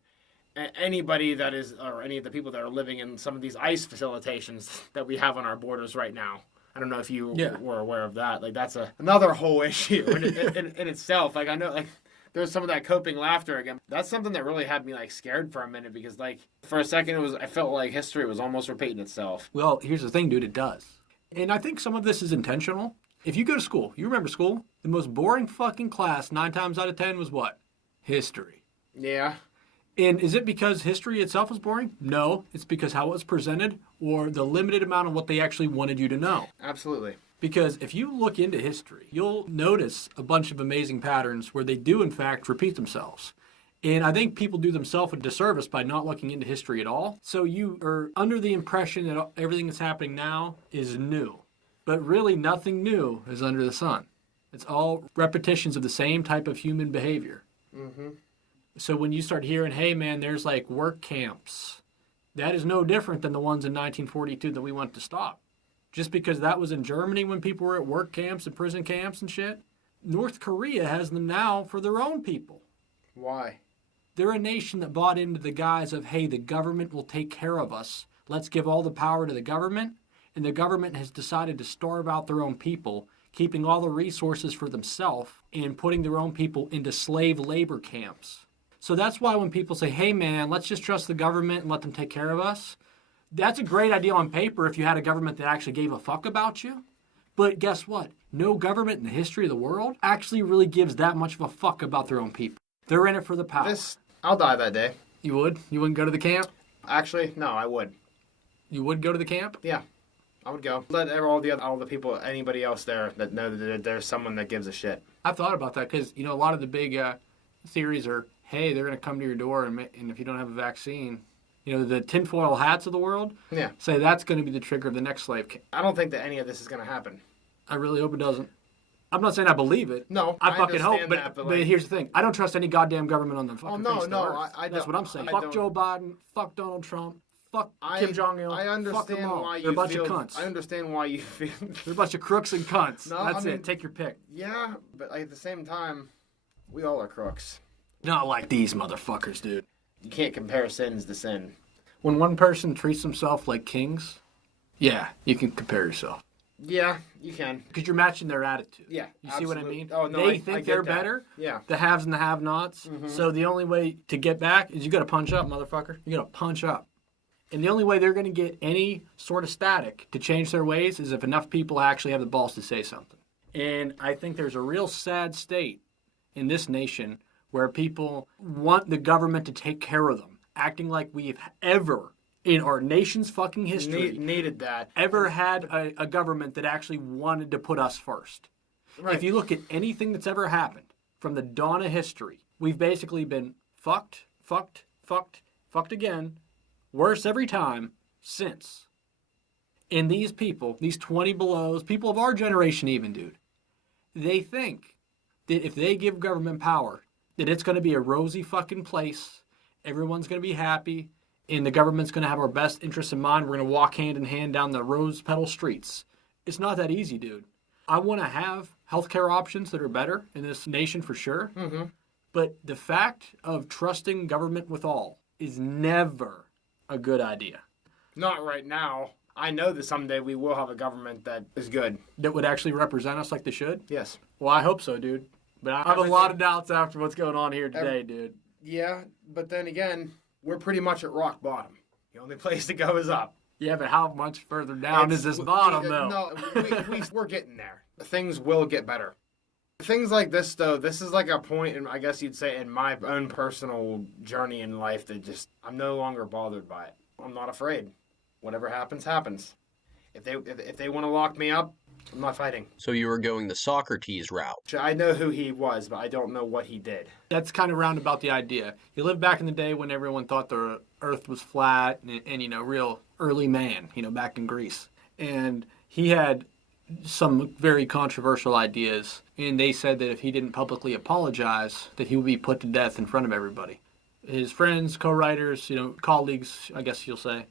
anybody that is, or any of the people that are living in some of these ICE facilitations that we have on our borders right now. I don't know if you were aware of that. Like, that's another whole issue in itself. Like, I know, like, there was some of that coping laughter again. That's something that really had me, like, scared for a minute because, like, for a second I felt like history was almost repeating itself. Well, here's the thing, dude. It does. And I think some of this is intentional. If you go to school, you remember school? The most boring fucking class 9 times out of 10 was what? History. Yeah. And is it because history itself was boring? No. It's because how it was presented or the limited amount of what they actually wanted you to know. Absolutely. Because if you look into history, you'll notice a bunch of amazing patterns where they do, in fact, repeat themselves. And I think people do themselves a disservice by not looking into history at all. So you are under the impression that everything that's happening now is new. But really, nothing new is under the sun. It's all repetitions of the same type of human behavior. Mm-hmm. So when you start hearing, hey, man, there's like work camps, that is no different than the ones in 1942 that we want to stop. Just because that was in Germany when people were at work camps and prison camps and shit, North Korea has them now for their own people. Why? They're a nation that bought into the guise of, hey, the government will take care of us. Let's give all the power to the government. And the government has decided to starve out their own people, keeping all the resources for themselves and putting their own people into slave labor camps. So that's why when people say, hey, man, let's just trust the government and let them take care of us, that's a great idea on paper if you had a government that actually gave a fuck about you. But guess what? No government in the history of the world actually really gives that much of a fuck about their own people. They're in it for the power. I'll die that day. You would? You wouldn't go to the camp? Actually, no, I would. You would go to the camp? Yeah, I would go. Let all the people, anybody else there that know that there's someone that gives a shit. I've thought about that because, you know, a lot of the big theories are, hey, they're going to come to your door and if you don't have a vaccine, the tinfoil hats of the world, say that's going to be the trigger of the next slave camp. I don't think that any of this is going to happen. I really hope it doesn't. I'm not saying I believe it. No, I fucking hope. that, But here's the thing: I don't trust any goddamn government on the fucking face of the earth. I That's don't. what I'm saying. I Fuck don't. Joe Biden. Fuck Donald Trump. Fuck Kim Jong Il. I understand why you They're a bunch feel, of cunts. I understand why you feel. They're a bunch of crooks and cunts. No, That's I mean, it. Take your pick. Yeah, but at the same time, we all are crooks. Not like these motherfuckers, dude. You can't compare sins to sin. When one person treats themselves like kings, yeah, you can compare yourself. Yeah, you can. Because you're matching their attitude. Yeah, You see what I mean? Oh, no, they I think get they're that. better. Yeah. The haves and the have-nots. Mm-hmm. So the only way to get back is you got to punch up, motherfucker. You got to punch up. And the only way they're going to get any sort of static to change their ways is if enough people actually have the balls to say something. And I think there's a real sad state in this nation where people want the government to take care of them, acting like we've ever, in our nation's fucking history, needed that. ever had a government that actually wanted to put us first. Right. If you look at anything that's ever happened from the dawn of history, we've basically been fucked again, worse every time since. And these people, these 20 belows, people of our generation even, dude, they think that if they give government power, that it's going to be a rosy fucking place, everyone's going to be happy, and the government's going to have our best interests in mind. We're going to walk hand in hand down the rose petal streets. It's not that easy, dude. I want to have healthcare options that are better in this nation for sure. Mm-hmm. But the fact of trusting government with all is never a good idea. Not right now. I know that someday we will have a government that is good. That would actually represent us like they should? Yes. Well, I hope so, dude. But I have a lot of doubts after what's going on here today, dude. Yeah, but then again, we're pretty much at rock bottom. The only place to go is up. Yeah, but how much further down is this bottom, though? No, we're getting there. Things will get better. Things like this, though, this is like a point, in, I guess you'd say, in my own personal journey in life that just, I'm no longer bothered by it. I'm not afraid. Whatever happens, happens. If they want to lock me up, I'm not fighting. So you were going the Socrates route. I know who he was, but I don't know what he did. That's kind of roundabout the idea. You lived back in the day when everyone thought the earth was flat and real early man, back in Greece. And he had some very controversial ideas, and they said that if he didn't publicly apologize, that he would be put to death in front of everybody. His friends, co-writers, colleagues, I guess you'll say,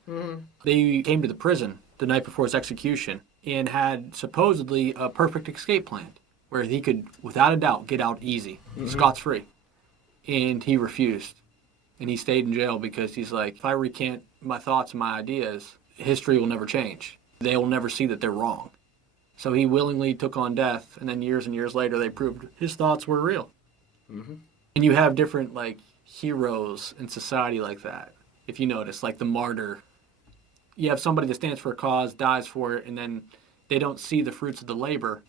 they came to the prison the night before his execution and had supposedly a perfect escape plan where he could, without a doubt, get out easy, scot-free. And he refused. And he stayed in jail because he's like, if I recant my thoughts and my ideas, history will never change. They will never see that they're wrong. So he willingly took on death, and then years and years later, they proved his thoughts were real. Mm-hmm. And you have different, heroes in society like that. If you notice, like the martyr. You have somebody that stands for a cause, dies for it, and then they don't see the fruits of the labor.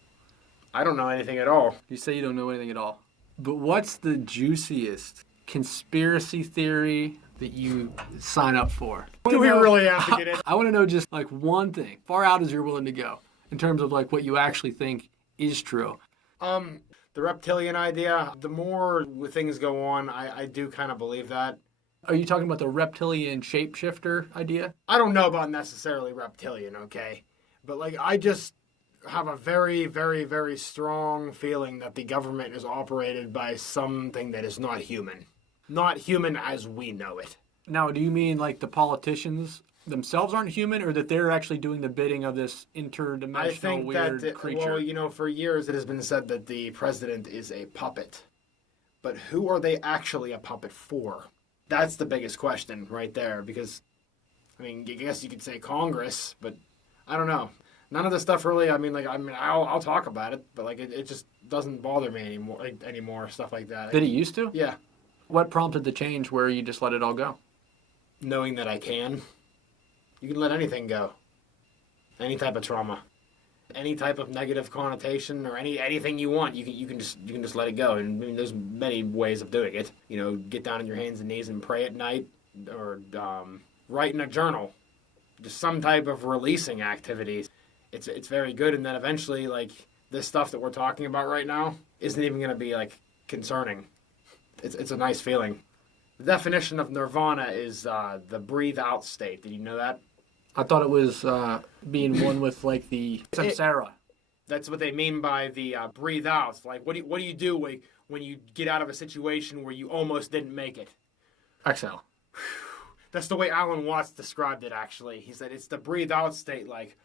I don't know anything at all. You say you don't know anything at all. But what's the juiciest conspiracy theory that you sign up for? Do we really have to get in? I want to know just one thing, far out as you're willing to go, in terms of what you actually think is true. The reptilian idea, the more things go on, I do kind of believe that. Are you talking about the reptilian shapeshifter idea? I don't know about necessarily reptilian, okay? But I just have a very, very, very strong feeling that the government is operated by something that is not human. Not human as we know it. Now, do you mean the politicians themselves aren't human, or that they're actually doing the bidding of this interdimensional weird creature? Well, for years it has been said that the president is a puppet. But who are they actually a puppet for? That's the biggest question right there, because, I guess you could say Congress, but I don't know. None of this stuff really, I'll talk about it, but it just doesn't bother me anymore, stuff like that. Did it used to? Yeah. What prompted the change where you just let it all go? Knowing that I can. You can let anything go. Any type of trauma. Any type of negative connotation or anything you want, you can just let it go. And there's many ways of doing it. Get down on your hands and knees and pray at night, or write in a journal. Just some type of releasing activity. It's very good, and then eventually this stuff that we're talking about right now isn't even going to be concerning. It's a nice feeling. The definition of nirvana is the breathe out state. Did you know that? I thought it was being one with like the samsara. That's what they mean by the breathe out. Like, what do you do when you get out of a situation where you almost didn't make it? Exhale. That's the way Alan Watts described it, actually. He said it's the breathe out state, like,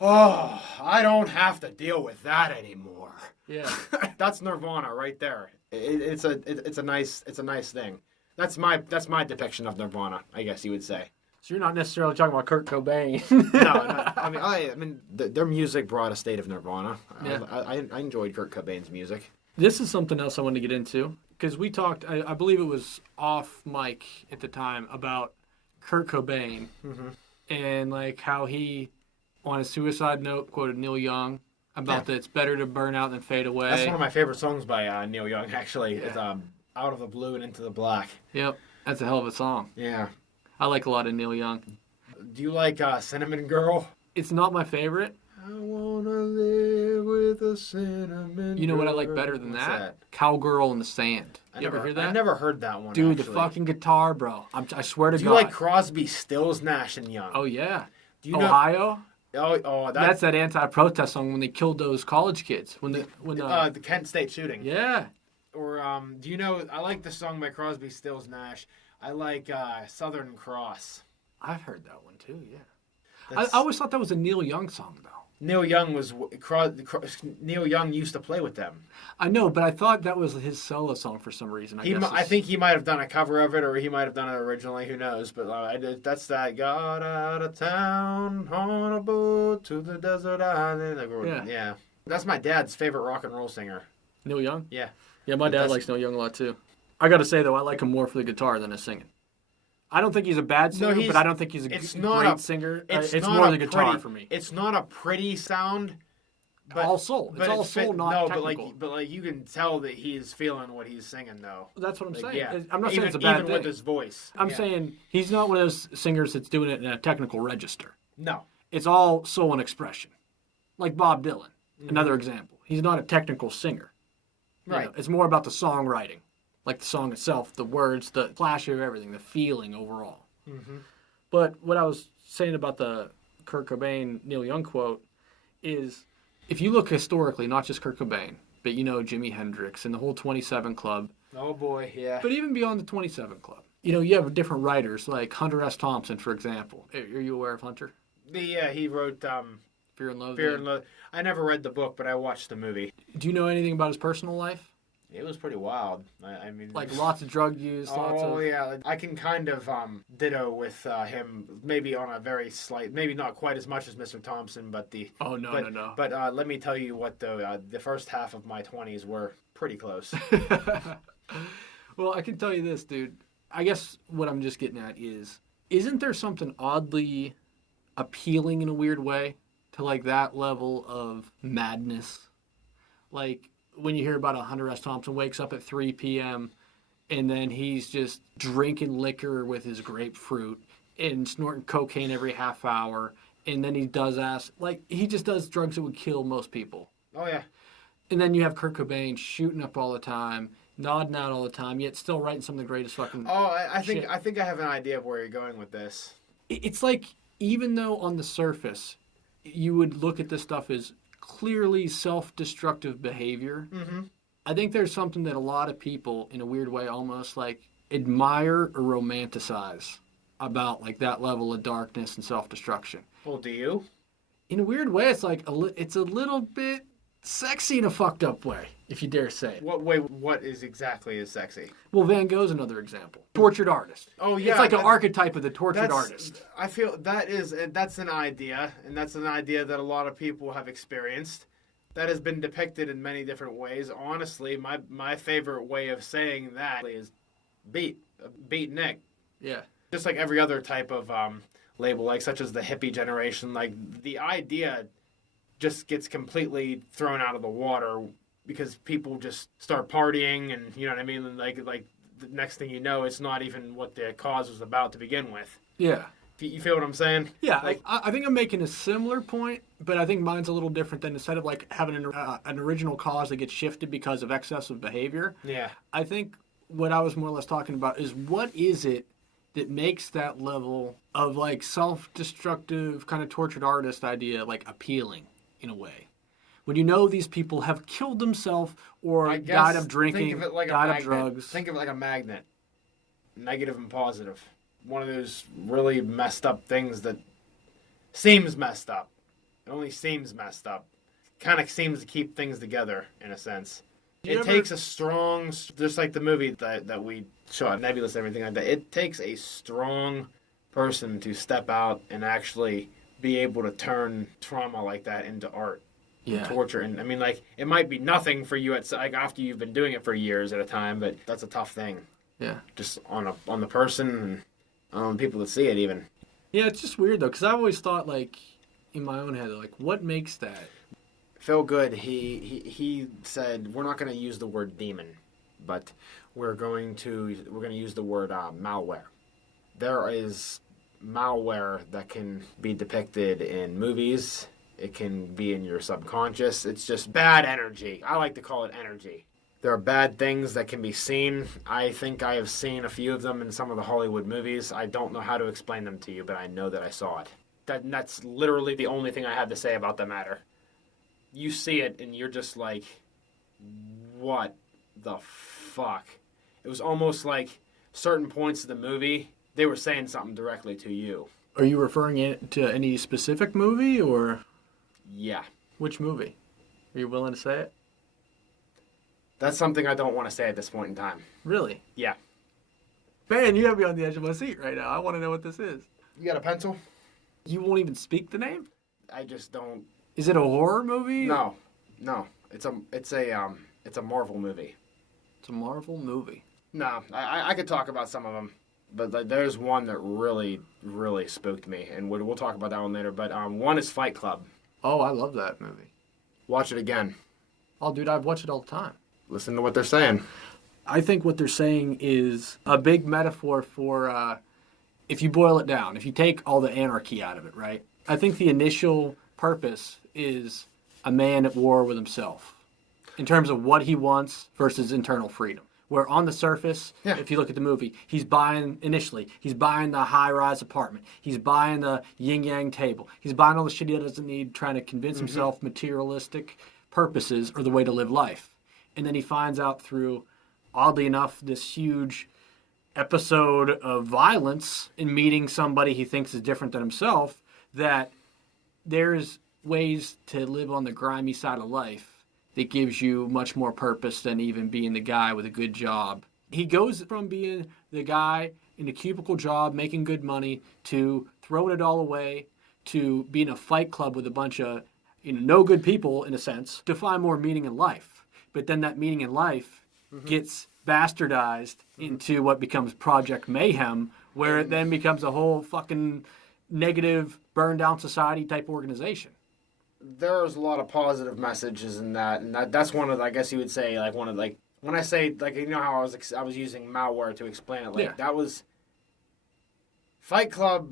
oh, I don't have to deal with that anymore. Yeah. That's nirvana right there. It's a nice thing. That's my depiction of nirvana, I guess you would say. So you're not necessarily talking about Kurt Cobain. No. I mean, their music brought a state of nirvana. Yeah. I enjoyed Kurt Cobain's music. This is something else I wanted to get into because we talked. I believe it was off mic at the time about Kurt Cobain and like how he, on a suicide note, quoted Neil Young about that it's better to burn out than fade away. That's one of my favorite songs by Neil Young. Actually, it's Out of the Blue and Into the Black. Yep, that's a hell of a song. Yeah. I like a lot of Neil Young. Do you like Cinnamon Girl? It's not my favorite. I wanna live with a cinnamon. You know what I like better than What's that? Cowgirl in the Sand. You ever hear that? I never heard that one. Dude, actually. the fucking guitar, bro. I swear to Do God. you like Crosby, Stills, Nash and Young? Oh yeah. Do you Ohio? That's that anti-protest song when they killed those college kids. the Kent State shooting. Yeah. Or do you know? I like the song by Crosby, Stills, Nash. I like Southern Cross. I've heard that one too. Yeah. I always thought that was a Neil Young song though. Neil Young Neil Young used to play with them. I know, but I thought that was his solo song for some reason. I think he might have done a cover of it, or he might have done it originally. Who knows? But that's that. Got out of town on a boat to the desert island. Yeah. That's my dad's favorite rock and roll singer. Neil Young? Yeah. Yeah, my dad likes Neil Young a lot too. I got to say though, I like him more for the guitar than his singing. I don't think he's a bad singer, but I don't think he's a great singer. It's more the guitar for me. It's not a pretty sound. But, all soul. It's all soul, not technical. But you can tell that he's feeling what he's singing, though. That's what I'm saying. Yeah. I'm not saying it's a bad thing. Even with his voice. I'm saying he's not one of those singers that's doing it in a technical register. No. It's all soul and expression. Like Bob Dylan, another example. He's not a technical singer. Right. You know, it's more about the songwriting. Like the song itself, the words, the flash of everything, the feeling overall. Mm-hmm. But what I was saying about the Kurt Cobain, Neil Young quote is, if you look historically, not just Kurt Cobain, but you know Jimi Hendrix and the whole 27 Club. Oh boy, yeah. But even beyond the 27 Club, you know, you have different writers like Hunter S. Thompson, for example. Are you aware of Hunter? Yeah, he wrote Fear and Loathing. Fear and Loathing. I never read the book, but I watched the movie. Do you know anything about his personal life? It was pretty wild. I mean, like lots of drug use. Yeah, I can kind of ditto with him. Maybe on a very slight, maybe not quite as much as Mr. Thompson, but no. But let me tell you what the first half of my 20s were pretty close. Well, I can tell you this, dude. I guess what I'm just getting at is, isn't there something oddly appealing in a weird way to like that level of madness? Like, when you hear about a Hunter S. Thompson wakes up at 3 p.m. and then he's just drinking liquor with his grapefruit and snorting cocaine every half hour, and then he does he just does drugs that would kill most people. Oh, yeah. And then you have Kurt Cobain shooting up all the time, nodding out all the time, yet still writing some of the greatest fucking I think I have an idea of where you're going with this. It's like, even though on the surface you would look at this stuff as clearly self-destructive behavior, I think there's something that a lot of people, in a weird way, almost like admire or romanticize about like that level of darkness and self-destruction. Well, do you? In a weird way, it's like it's a little bit sexy in a fucked up way, if you dare say it. What is exactly as sexy? Well, Van Gogh's another example. Tortured artist. Oh, yeah. It's like an archetype of the tortured artist. I feel that's an idea, and that's an idea that a lot of people have experienced. That has been depicted in many different ways. Honestly, my favorite way of saying that is beat Nick. Yeah. Just like every other type of label, like such as the hippie generation, like the idea just gets completely thrown out of the water because people just start partying, and you know what I mean? And like the next thing you know, it's not even what the cause was about to begin with. Yeah. You feel what I'm saying? Yeah, like, I think I'm making a similar point, but I think mine's a little different than instead of like having an original cause that gets shifted because of excessive behavior. Yeah. I think what I was more or less talking about is what is it that makes that level of like self-destructive kind of tortured artist idea like appealing in a way? When you know these people have killed themselves or I guess, died of drinking, think of it like died a of magnet. drugs. Think of it like a magnet. Negative and positive. One of those really messed up things that seems messed up. It only seems messed up. Kind of seems to keep things together in a sense. It takes a strong, just like the movie that we shot, Nebulous and everything like that. It takes a strong person to step out and actually be able to turn trauma like that into art. Yeah. Torture. And I mean, like, it might be nothing for you like after you've been doing it for years at a time, but that's a tough thing. Yeah. Just on the person and on people that see it even. Yeah, it's just weird though, because I've always thought like in my own head, like what makes that? Phil Good, he said we're not going to use the word demon, but we're going to use the word malware. There is malware that can be depicted in movies. It can be in your subconscious. It's just bad energy. I like to call it energy. There are bad things that can be seen. I think I have seen a few of them in some of the Hollywood movies. I don't know how to explain them to you, but I know that I saw it. That's literally the only thing I have to say about the matter. You see it and you're just like, what the fuck? It was almost like certain points of the movie, they were saying something directly to you. Are you referring it to any specific movie or? Yeah. Which movie? Are you willing to say it? That's something I don't want to say at this point in time. Really? Yeah. Man, you have me on the edge of my seat right now. I want to know what this is. You got a pencil? You won't even speak the name? I just don't. Is it a horror movie? No. It's a Marvel movie. It's a Marvel movie. No, I could talk about some of them, but there's one that really, really spooked me, and we'll talk about that one later. But one is Fight Club. Oh, I love that movie. Watch it again. Oh, dude, I've watched it all the time. Listen to what they're saying. I think what they're saying is a big metaphor for, if you boil it down, if you take all the anarchy out of it, right? I think the initial purpose is a man at war with himself in terms of what he wants versus internal freedom. Where on the surface, if you look at the movie, he's buying the high-rise apartment. He's buying the yin-yang table. He's buying all the shit he doesn't need, trying to convince himself materialistic purposes are the way to live life. And then he finds out through, oddly enough, this huge episode of violence in meeting somebody he thinks is different than himself, that there's ways to live on the grimy side of life that gives you much more purpose than even being the guy with a good job. He goes from being the guy in a cubicle job making good money to throwing it all away to being a fight club with a bunch of no good people, in a sense, to find more meaning in life. But then that meaning in life gets bastardized into what becomes Project Mayhem, where it then becomes a whole fucking negative, burned down society type organization. There's a lot of positive messages in that, and that's one of, I guess you would say, like one of, like, when I say, like, you know how I was using malware to explain it, like, that was Fight Club.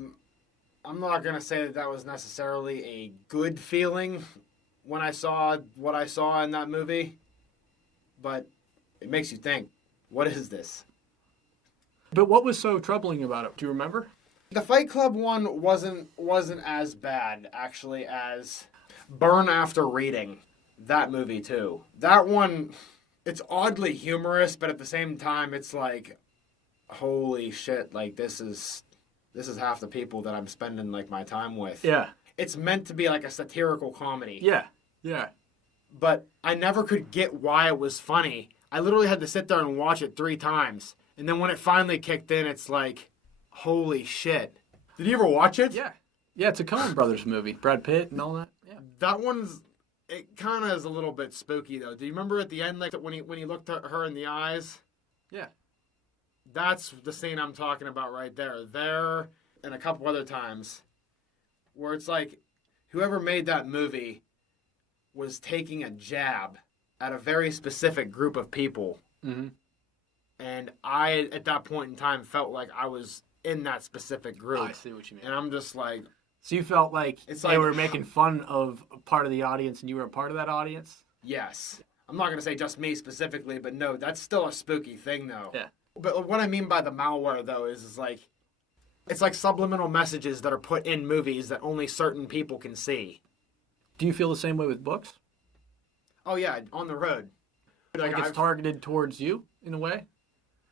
I'm not gonna say that was necessarily a good feeling when I saw what I saw in that movie, but it makes you think, what is this? But what was so troubling about it? Do you remember? The Fight Club one wasn't as bad, actually, as Burn After Reading. That movie, too. That one, it's oddly humorous, but at the same time, it's like, holy shit, like, this is half the people that I'm spending, like, my time with. Yeah. It's meant to be like a satirical comedy. Yeah. But I never could get why it was funny. I literally had to sit there and watch it 3 times. And then when it finally kicked in, it's like, holy shit. Did you ever watch it? Yeah, it's a Coen Brothers movie. Brad Pitt and all that. Yeah. That one's, it kind of is a little bit spooky, though. Do you remember at the end, like, when he looked at her in the eyes? Yeah. That's the scene I'm talking about right there. There, and a couple other times, where it's like, whoever made that movie was taking a jab at a very specific group of people. Mm-hmm. And I, at that point in time, felt like I was in that specific group. I see what you mean. And I'm just like... So you felt like it's they were making fun of a part of the audience and you were a part of that audience? Yes. I'm not going to say just me specifically, but no, that's still a spooky thing, though. Yeah. But what I mean by the malware, though, is like, it's like subliminal messages that are put in movies that only certain people can see. Do you feel the same way with books? Oh, yeah, on the road. Like it's targeted towards you, in a way?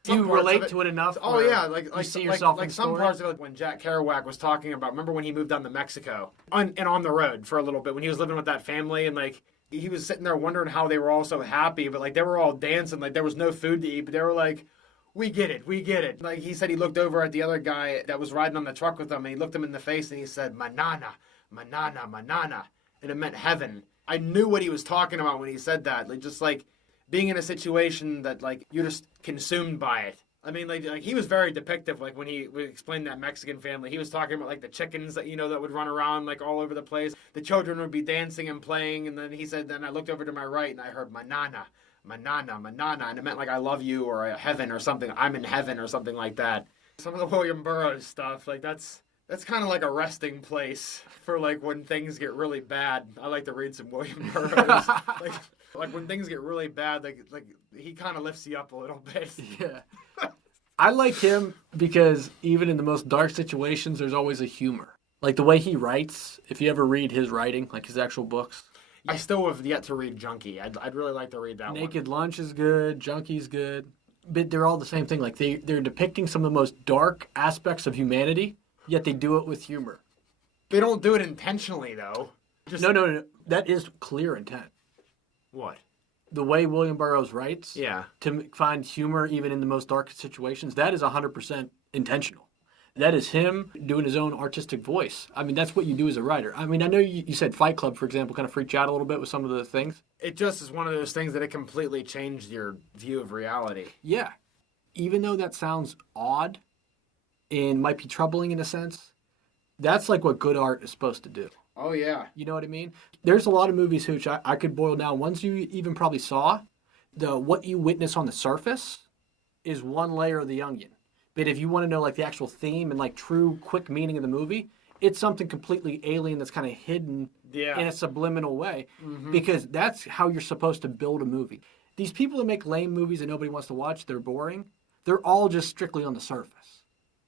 Some You parts of relate it- to it enough? Oh where yeah, like you see yourself in like the some story? parts of it when Jack Kerouac was talking about. Remember when he moved down to Mexico and on the road for a little bit when he was living with that family and like he was sitting there wondering how they were all so happy, but like they were all dancing, like there was no food to eat, but they were like, we get it, we get it. Like he said, he looked over at the other guy that was riding on the truck with him, and he looked him in the face and he said, "Manana, manana, manana," and it meant heaven. I knew what he was talking about when he said that, like just like being in a situation that like you're just consumed by it. I mean, like he was very depictive. Like when he explained that Mexican family, he was talking about like the chickens that that would run around like all over the place. The children would be dancing and playing, and then he said, then I looked over to my right and I heard manana, manana, manana, and it meant like I love you or heaven or something. I'm in heaven or something like that. Some of the William Burroughs stuff, like that's kind of like a resting place for like when things get really bad. I like to read some William Burroughs. like when things get really bad, like he kind of lifts you up a little bit. Yeah. I like him because even in the most dark situations, there's always a humor. Like the way he writes, if you ever read his writing, like his actual books. I still have yet to read Junkie. I'd really like to read that one. Naked Lunch is good, Junkie's good. But they're all the same thing. Like they're depicting some of the most dark aspects of humanity, yet they do it with humor. They don't do it intentionally, though. No. That is clear intent. What? The way William Burroughs writes, Yeah. to find humor even in the most dark situations, that is 100% intentional. That is him doing his own artistic voice. I mean, that's what you do as a writer. I mean, I know you said Fight Club, for example, kind of freaked you out a little bit with some of the things. It just is one of those things that it completely changed your view of reality. Yeah. Even though that sounds odd and might be troubling in a sense, that's like what good art is supposed to do. Oh, yeah. You know what I mean? There's a lot of movies, Hooch, I could boil down. Ones you even probably saw, what you witness on the surface is one layer of the onion. But if you want to know like the actual theme and like true quick meaning of the movie, it's something completely alien that's kind of hidden in a subliminal way. Mm-hmm. Because that's how you're supposed to build a movie. These people that make lame movies that nobody wants to watch, they're boring. They're all just strictly on the surface.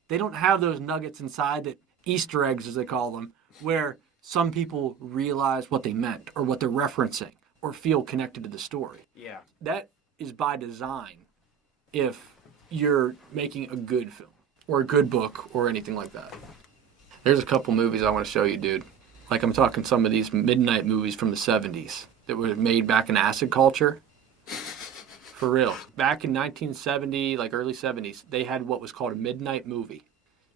They don't have those nuggets inside, that Easter eggs as they call them, where some people realize what they meant or what they're referencing or feel connected to the story. Yeah. That is by design if you're making a good film or a good book or anything like that. There's a couple movies I want to show you, dude. Like I'm talking some of these midnight movies from the 70s that were made back in acid culture. For real. Back in 1970, like early 70s, they had what was called a midnight movie.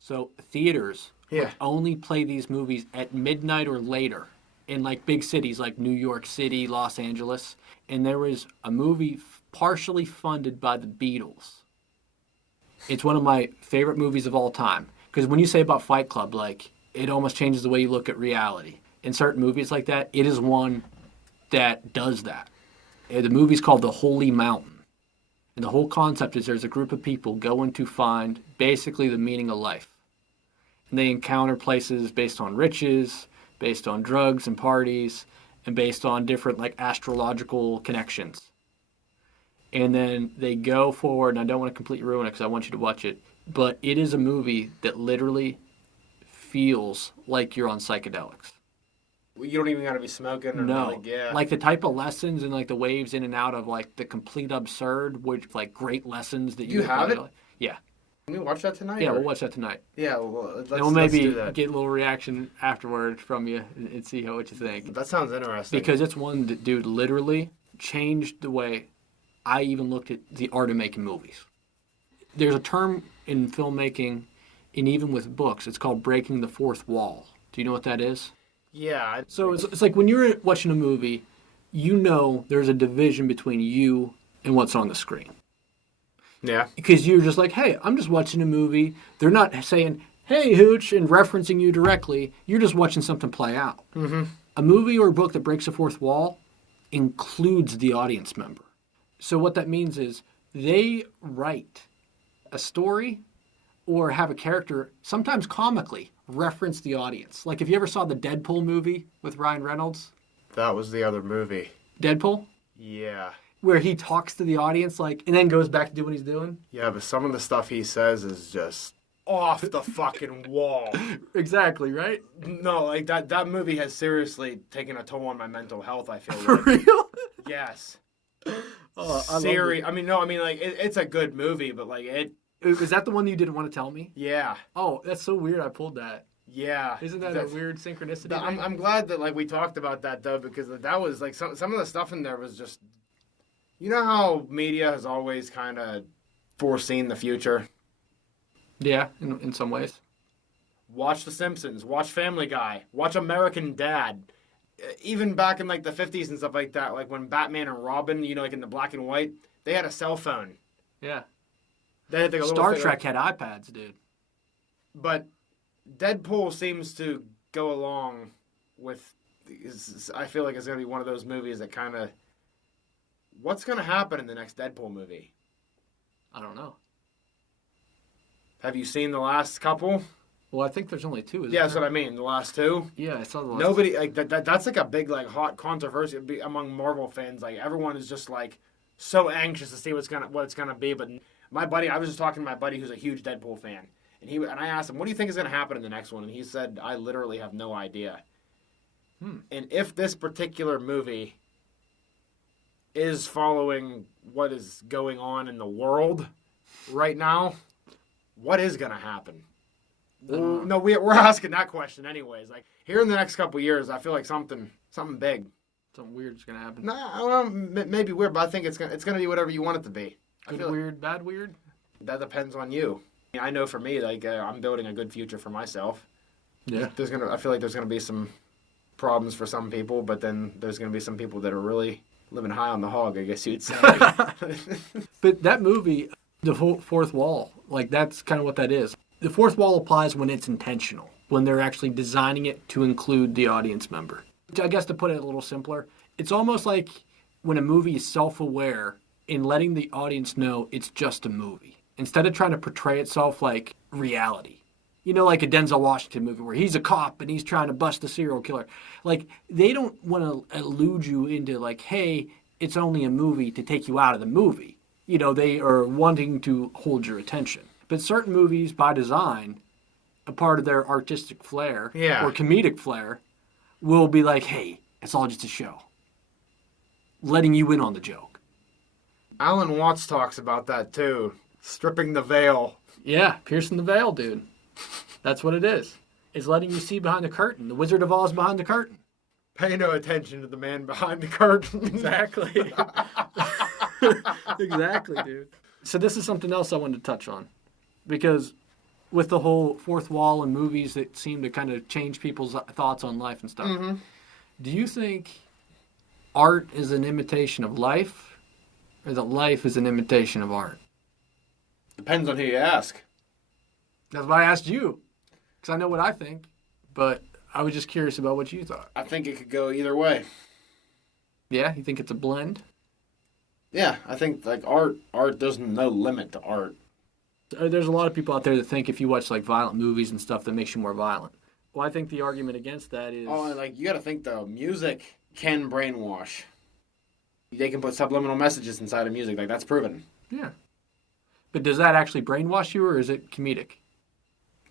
So theaters would only play these movies at midnight or later in like big cities like New York City, Los Angeles. And there was a movie partially funded by the Beatles. It's one of my favorite movies of all time. Because when you say about Fight Club, like, it almost changes the way you look at reality. In certain movies like that, it is one that does that. The movie's called The Holy Mountain. And the whole concept is there's a group of people going to find basically the meaning of life. And they encounter places based on riches, based on drugs and parties, and based on different like astrological connections. And then they go forward, and I don't want to completely ruin it because I want you to watch it, but it is a movie that literally feels like you're on psychedelics. You don't even got to be smoking or No, like the type of lessons and like the waves in and out of like the complete absurd, which like great lessons that you have it. Yeah. Can we watch that tonight? Yeah, we'll watch that tonight. Yeah, well, let's and we'll maybe do that. get a little reaction afterward from you and see what you think. That sounds interesting. Because it's one that, dude, literally changed the way I even looked at the art of making movies. There's a term in filmmaking, and even with books, it's called breaking the fourth wall. Do you know what that is? Yeah. So it's like when you're watching a movie, you know there's a division between you and what's on the screen. Yeah. Because you're just like, hey, I'm just watching a movie. They're not saying, hey, Hooch, and referencing you directly. You're just watching something play out. Mm-hmm. A movie or a book that breaks the fourth wall includes the audience member. So what that means is they write a story or have a character, sometimes comically, reference the audience. Like if you ever saw the Deadpool movie with Ryan Reynolds. That was the other movie. Deadpool? Yeah. where he talks to the audience like, and then goes back to do what he's doing. Yeah, but some of the stuff he says is just off the fucking wall. Exactly, right? No, like that movie has seriously taken a toll on my mental health, I feel For like. real? Yes. Oh, It's a good movie, but like it. Is that the one you didn't want to tell me? Yeah. Oh, that's so weird. I pulled that. Yeah. Isn't that a weird synchronicity? I'm glad that like we talked about that though, because that was like some of the stuff in there was just. You know how media has always kind of foreseen the future. Yeah, in some ways. Watch The Simpsons. Watch Family Guy. Watch American Dad. Even back in like the 50s and stuff like that, like when Batman and Robin, you know, like in the black and white, they had a cell phone. Yeah. They had like a Star little Trek had iPads, dude. But Deadpool seems to go along with. I feel like it's going to be one of those movies that kind of. What's going to happen in the next Deadpool movie? I don't know. Have you seen the last couple? Well, I think there's only two. Yeah, that's what I mean. The last two. Yeah, I saw the last Nobody like that. That's like a big like hot controversy among Marvel fans. Like everyone is just like so anxious to see what it's gonna be. But my buddy, I was just talking to my buddy who's a huge Deadpool fan, and I asked him, "What do you think is gonna happen in the next one?" And he said, "I literally have no idea." And if this particular movie is following what is going on in the world right now, what is gonna happen? No, we're asking that question anyways. Like here in the next couple of years, I feel like something big. Something weird's gonna happen. Nah, well, maybe weird, but I think it's gonna be whatever you want it to be. Good weird, bad weird. That depends on you. I know for me, like I'm building a good future for myself. Yeah. I feel like there's gonna be some problems for some people, but then there's gonna be some people that are really living high on the hog, I guess you'd say. But that movie, the fourth wall, like that's kind of what that is. The fourth wall applies when it's intentional, when they're actually designing it to include the audience member. I guess to put it a little simpler, it's almost like when a movie is self-aware in letting the audience know it's just a movie, instead of trying to portray itself like reality. You know, like a Denzel Washington movie where he's a cop and he's trying to bust a serial killer. Like, they don't want to elude you into like, hey, it's only a movie to take you out of the movie. You know, they are wanting to hold your attention. But certain movies, by design, a part of their artistic flair or comedic flair, will be like, hey, it's all just a show. Letting you in on the joke. Alan Watts talks about that too. Stripping the veil. Yeah, piercing the veil, dude. That's what it is. It's letting you see behind the curtain. The Wizard of Oz behind the curtain. Pay no attention to the man behind the curtain. Exactly. Exactly, dude. So this is something else I wanted to touch on. Because with the whole fourth wall and movies that seem to kind of change people's thoughts on life and stuff, do you think art is an imitation of life or that life is an imitation of art? Depends on who you ask. That's why I asked you. Because I know what I think, but I was just curious about what you thought. I think it could go either way. Yeah? You think it's a blend? Yeah, I think like art, there's no limit to art. There's a lot of people out there that think if you watch like violent movies and stuff, that makes you more violent. Well, I think the argument against that is... Oh, like you got to think though, music can brainwash. They can put subliminal messages inside of music, like that's proven. Yeah. But does that actually brainwash you or is it comedic?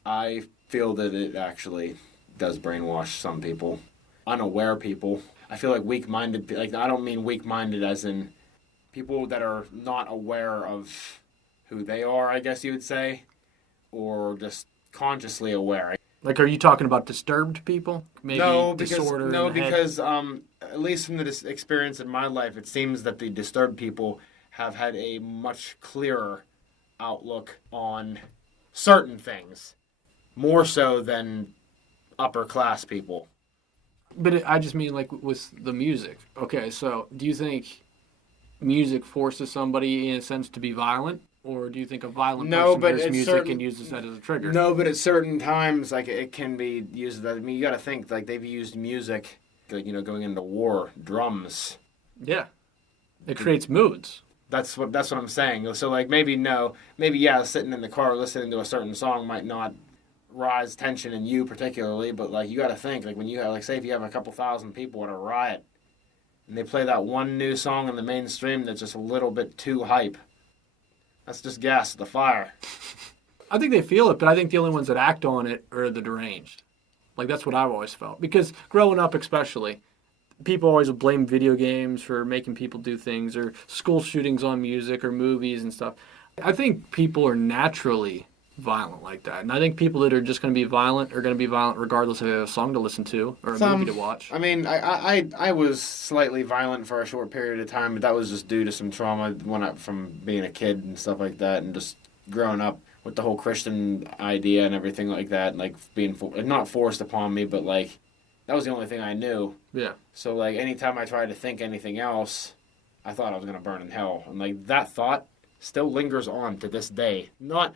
I feel that it actually does brainwash some people. Unaware people. I feel like weak-minded, like I don't mean weak-minded as in people that are not aware of who they are, I guess you would say, or just consciously aware. Like, are you talking about disturbed people? Maybe because at least from the experience in my life, it seems that the disturbed people have had a much clearer outlook on certain things, more so than upper class people. But I just mean like with the music. Okay, so do you think music forces somebody in a sense to be violent? Or do you think a violent person hears music and uses that as a trigger? No, but at certain times, like it can be used. I mean, you got to think like they've used music, like going into war, drums. Yeah, it creates moods. That's what I'm saying. So like maybe sitting in the car listening to a certain song might not rise tension in you particularly, but like you got to think like when you have like say if you have a couple thousand people at a riot, and they play that one new song in the mainstream that's just a little bit too hype. That's just gas to the fire. I think they feel it, but I think the only ones that act on it are the deranged. Like, that's what I've always felt. Because growing up especially, people always would blame video games for making people do things, or school shootings on music or movies and stuff. I think people are naturally violent like that. And I think people that are just going to be violent are going to be violent regardless if they have a song to listen to or a movie to watch. I mean, I was slightly violent for a short period of time, but that was just due to some trauma from being a kid and stuff like that, and just growing up with the whole Christian idea and everything like that, like being not forced upon me, but like that was the only thing I knew. Yeah. So like anytime I tried to think anything else, I thought I was going to burn in hell. And like that thought still lingers on to this day. Not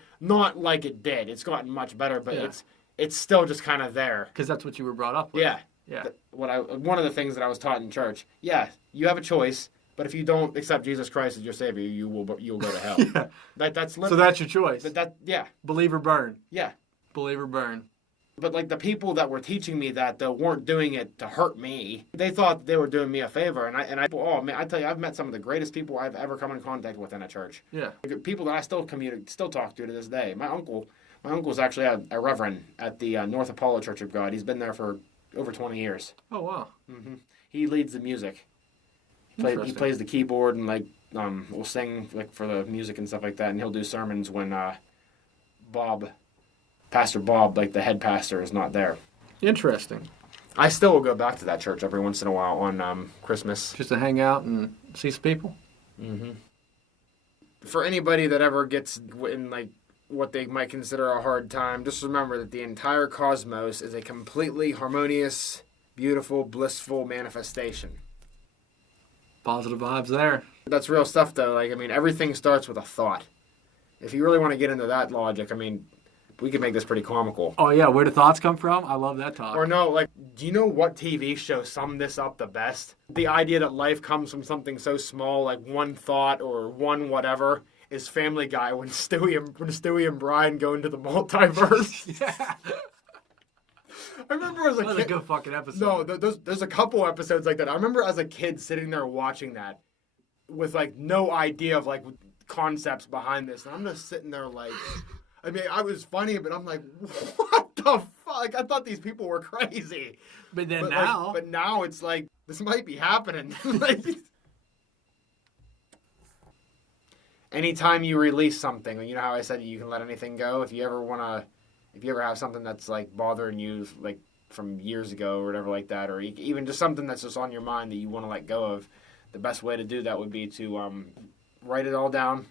like it did. It's gotten much better, but it's still just kind of there. Because that's what you were brought up with. Yeah. Yeah. One of the things that I was taught in church. Yeah, you have a choice, but if you don't accept Jesus Christ as your Savior, you'll go to hell. Yeah. That's so that's your choice. But believe or burn. Yeah. Believe or burn. But like the people that were teaching me that though weren't doing it to hurt me. They thought they were doing me a favor, and I tell you, I've met some of the greatest people I've ever come in contact with in a church. Yeah. People that I still talk to this day. My uncle's actually a reverend at the North Apollo Church of God. He's been there for over 20 years. Oh wow. Mm-hmm. He leads the music. He plays the keyboard and like will sing like for the music and stuff like that, and he'll do sermons when Pastor Bob, like the head pastor, is not there. Interesting. I still will go back to that church every once in a while on Christmas. Just to hang out and see some people? Mm-hmm. For anybody that ever gets in like what they might consider a hard time, just remember that the entire cosmos is a completely harmonious, beautiful, blissful manifestation. Positive vibes there. That's real stuff, though. Like, I mean, everything starts with a thought. If you really want to get into that logic, I mean, we could make this pretty comical. Oh, yeah. Where do thoughts come from? I love that talk. Or no, like, do you know what TV show summed this up the best? The idea that life comes from something so small, like one thought or one whatever, is Family Guy when Stewie and Brian go into the multiverse. Yeah. I remember as a kid. That was a good fucking episode. No, there's a couple episodes like that. I remember as a kid sitting there watching that with, like, no idea of, like, concepts behind this. And I'm just sitting there, like... I mean, I was funny, but I'm like, what the fuck? Like, I thought these people were crazy. But now... Like, but now it's like, this might be happening. Like, anytime you release something, you know how I said you can let anything go? If you ever have something that's, like, bothering you, like, from years ago or whatever like that, or even just something that's just on your mind that you want to let go of, the best way to do that would be to write it all down,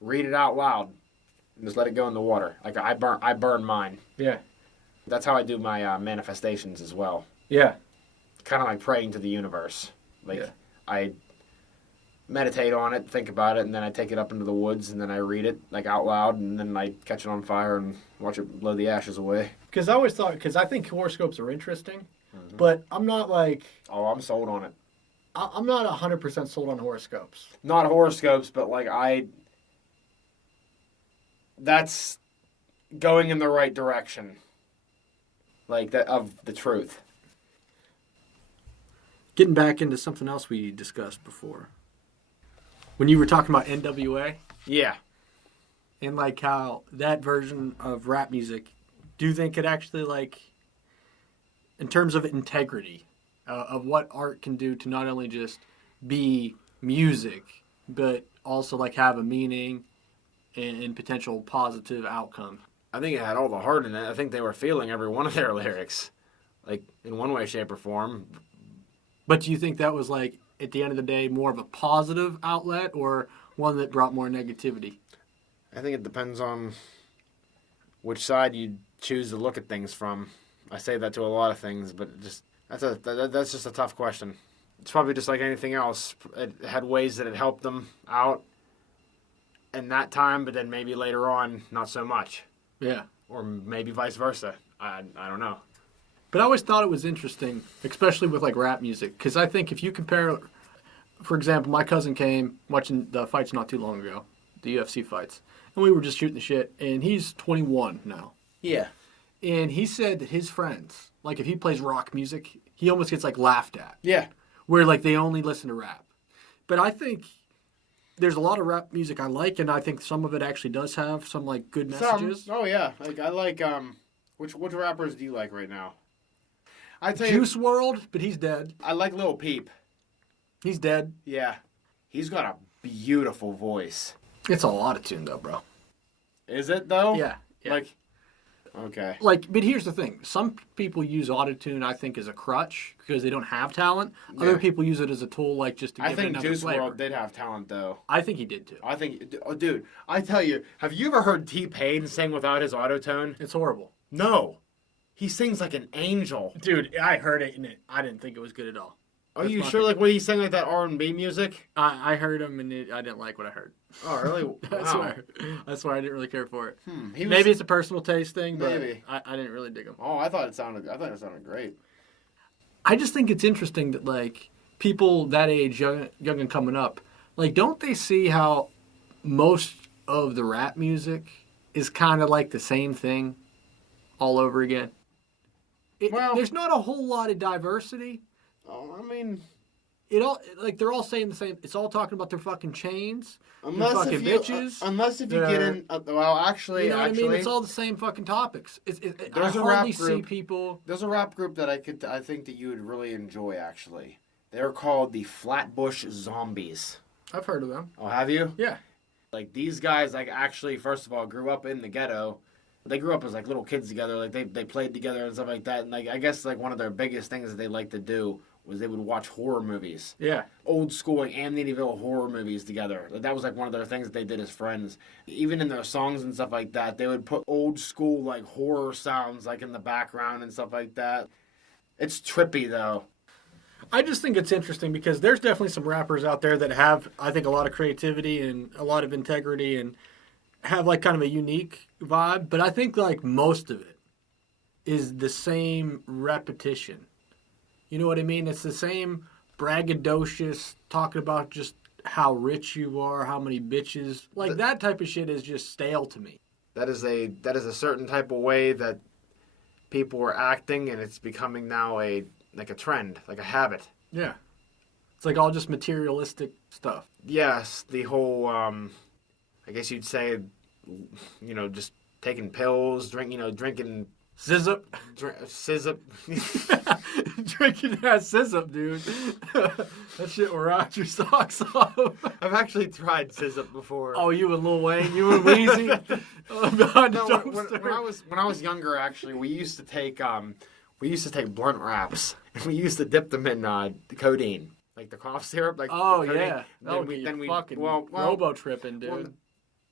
read it out loud, and just let it go in the water. Like, I burn mine. Yeah. That's how I do my manifestations as well. Yeah. Kind of like praying to the universe. Like, yeah. I meditate on it, think about it, and then I take it up into the woods, and then I read it, like, out loud, and then I catch it on fire and watch it blow the ashes away. Because I think horoscopes are interesting, but I'm not like... Oh, I'm sold on it. I'm not 100% sold on horoscopes. Not horoscopes, but, like, that's going in the right direction. Like, that of the truth. Getting back into something else we discussed before. When you were talking about NWA. Yeah. And, like, how that version of rap music, do you think it actually, like, in terms of integrity, of what art can do to not only just be music, but also, like, have a meaning and potential positive outcome? I think it had all the heart in it. I think they were feeling every one of their lyrics, like, in one way, shape, or form. But do you think that was, like, at the end of the day, more of a positive outlet or one that brought more negativity? I think it depends on which side you choose to look at things from. I say that to a lot of things, but that's just a tough question. It's probably just like anything else. It had ways that it helped them out in that time, but then maybe later on, not so much. Yeah. Or maybe vice versa. I don't know. But I always thought it was interesting, especially with, like, rap music, because I think if you compare, for example, my cousin came watching the fights not too long ago, the UFC fights, and we were just shooting the shit, and he's 21 now. Yeah. And he said that his friends, like, if he plays rock music, he almost gets, like, laughed at. Yeah. where like they only listen to rap. But I think there's a lot of rap music I like, and I think some of it actually does have some like good messages. Oh yeah, like I like which rappers do you like right now? I tell you, Juice World, but he's dead. I like Lil Peep. He's dead. Yeah, he's got a beautiful voice. It's all autotune though, bro. Is it though? Yeah. Like, okay. Like, but here's the thing. Some people use autotune, I think, as a crutch because they don't have talent. Yeah. Other people use it as a tool, like, just to give I it think another Juice flavor. WRLD did have talent though. I think he did, too. I think, oh, dude, I tell you, have you ever heard T-Pain sing without his autotune? It's horrible. No. He sings like an angel. Dude, I heard it, and I didn't think it was good at all. Are you sure, like, when he sang like that R&B music? I heard him, and I didn't like what I heard. Oh, really? Wow. I swear I didn't really care for it. Maybe it's a personal taste thing, but Maybe. I didn't really dig him. Oh, I thought it sounded great. I just think it's interesting that, like, people that age, young and coming up, like, don't they see how most of the rap music is kind of like the same thing all over again? There's not a whole lot of diversity. Oh, I mean, they're all saying the same. It's all talking about their fucking chains, unless their fucking if you, bitches. unless if you get in, well, actually, You know what I mean? It's all the same fucking topics. I There's a hardly rap see group. people. There's a rap group that I think that you would really enjoy. Actually, they're called the Flatbush Zombies. I've heard of them. Oh, have you? Yeah. Like these guys, like actually, first of all, grew up in the ghetto. They grew up as like little kids together. Like they played together and stuff like that. And like I guess like one of their biggest things that they like to do was they would watch horror movies. Yeah. Old school like Amityville horror movies together. Like, that was like one of their things that they did as friends. Even in their songs and stuff like that, they would put old school like horror sounds like in the background and stuff like that. It's trippy though. I just think it's interesting because there's definitely some rappers out there that have, I think, a lot of creativity and a lot of integrity and have like kind of a unique vibe. But I think like most of it is the same repetition. You know what I mean? It's the same braggadocious talking about just how rich you are, how many bitches. Like that type of shit is just stale to me. That is a certain type of way that people are acting, and it's becoming now a trend, like a habit. Yeah. It's like all just materialistic stuff. Yes, the whole I guess you'd say, just taking pills, drinking Sizzip. Sizzip. Drinking that Sizzip, dude. That shit will rot your socks off. I've actually tried Sizzip before. Oh, you and Lil Wayne, you and Weezy. Behind the No, dumpster. when I was younger, actually, we used to take blunt wraps and we used to dip them in codeine, like the cough syrup. Like Oh, the codeine. yeah. That would be fucking robo-tripping, dude. Well,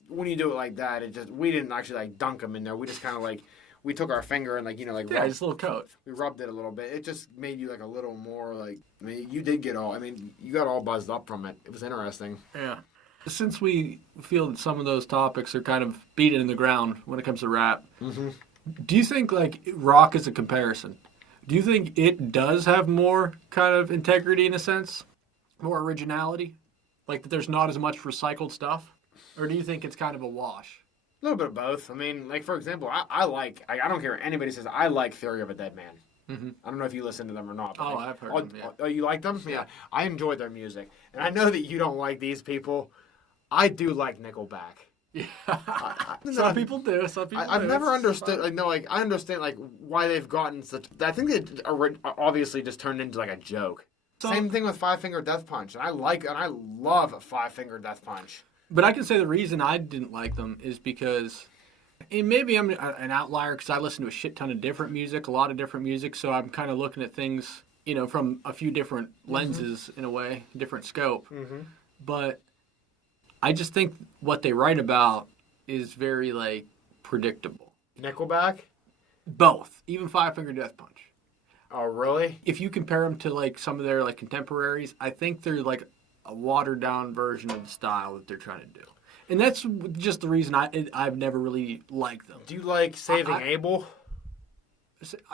when you do it like that, we didn't actually like dunk them in there. We just kind of we took our finger and yeah, rubbed, just a little coat. we rubbed it a little bit. It just made you like a little more like. I mean, you got all buzzed up from it. It was interesting. Yeah. Since we feel that some of those topics are kind of beaten in the ground when it comes to rap, do you think like rock is a comparison? Do you think it does have more kind of integrity in a sense? More originality? Like that there's not as much recycled stuff? Or do you think it's kind of a wash? A little bit of both. I mean, like for example, I don't care what anybody says. I like Theory of a Dead Man. Mm-hmm. I don't know if you listen to them or not. But Oh, I've heard them, yeah. Oh, you like them? Yeah. I enjoy their music, and I know that you don't like these people. I do like Nickelback. Yeah. Some people do. Some people I've do. never It's understood. fine. I understand why they've gotten such. I think it obviously just turned into like a joke. Same thing with Five Finger Death Punch, and I love Five Finger Death Punch. But I can say the reason I didn't like them is because, and maybe I'm an outlier because I listen to a shit ton of different music, a lot of different music, so I'm kind of looking at things, from a few different lenses in a way, different scope. Mm-hmm. But I just think what they write about is very, predictable. Nickelback? Both. Even Five Finger Death Punch. Oh, really? If you compare them to, some of their, contemporaries, I think they're, a watered-down version of the style that they're trying to do. And that's just the reason I've never really liked them. Do you like Saving Abel?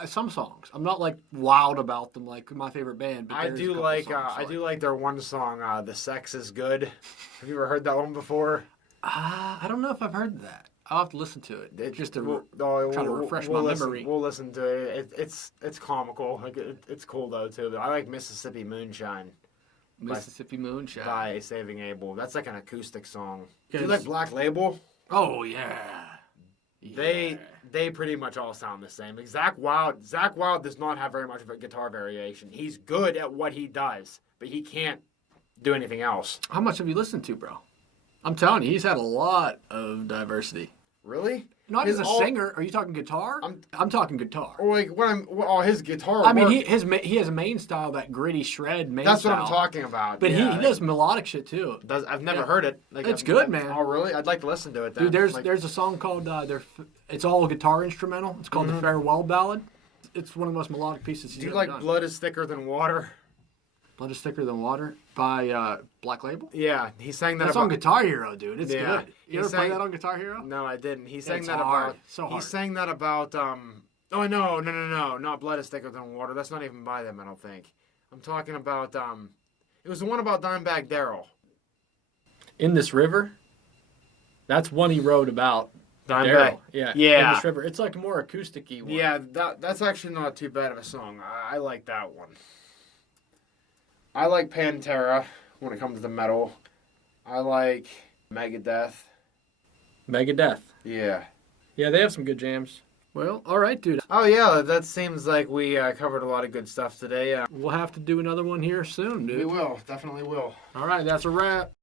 Some songs. I'm not, wild about them like my favorite band. But I do like their one song, "The Sex Is Good." Have you ever heard that one before? I don't know if I've heard that. I'll have to listen to it just to try to refresh my listen, memory. We'll listen to it. It's comical. Like it's cool though too. I like Mississippi Moonshine. Mississippi Moonshine By Saving Abel. That's like an acoustic song. Do you 'Cause- like Black Label? Oh yeah. They pretty much all sound the same. Like Zach Wild does not have very much of a guitar variation. He's good at what he does, but he can't do anything else. How much have you listened to, bro? I'm telling you, he's had a lot of diversity. Really? Not His as a singer. Are you talking guitar? I'm talking guitar. Or like his guitar. I mean, work, he has a main style, that gritty shred main that's style. what I'm talking about. But yeah, he does melodic shit too. I've never Yeah. heard it. Like, It's good, man. Oh, really? I'd like to listen to it then. Dude, Like, there's a song called it's all guitar instrumental. It's called the Farewell Ballad. It's one of the most melodic pieces he's do you ever like done. Blood is Thicker Than Water? Blood is Thicker Than Water by Black Label. Yeah, he sang that. That's on Guitar Hero, dude. It's Yeah. good. He You ever play sang- that on Guitar Hero? No, I didn't. He sang It's that hard. about. So He hard. sang that about. Oh no, not Blood is Thicker Than Water. That's not even by them. I don't think. I'm talking about. It was the one about Dimebag Darrell. In This River. That's one he wrote about. Dimebag. Darryl. Yeah. Yeah. In This River. It's like a more acoustic-y one. Yeah, that's actually not too bad of a song. I like that one. I like Pantera when it comes to metal. I like Megadeth. Megadeth. Yeah. Yeah, they have some good jams. Well, all right, dude. Oh yeah, that seems like we covered a lot of good stuff today. We'll have to do another one here soon, dude. We will, definitely will. All right, that's a wrap.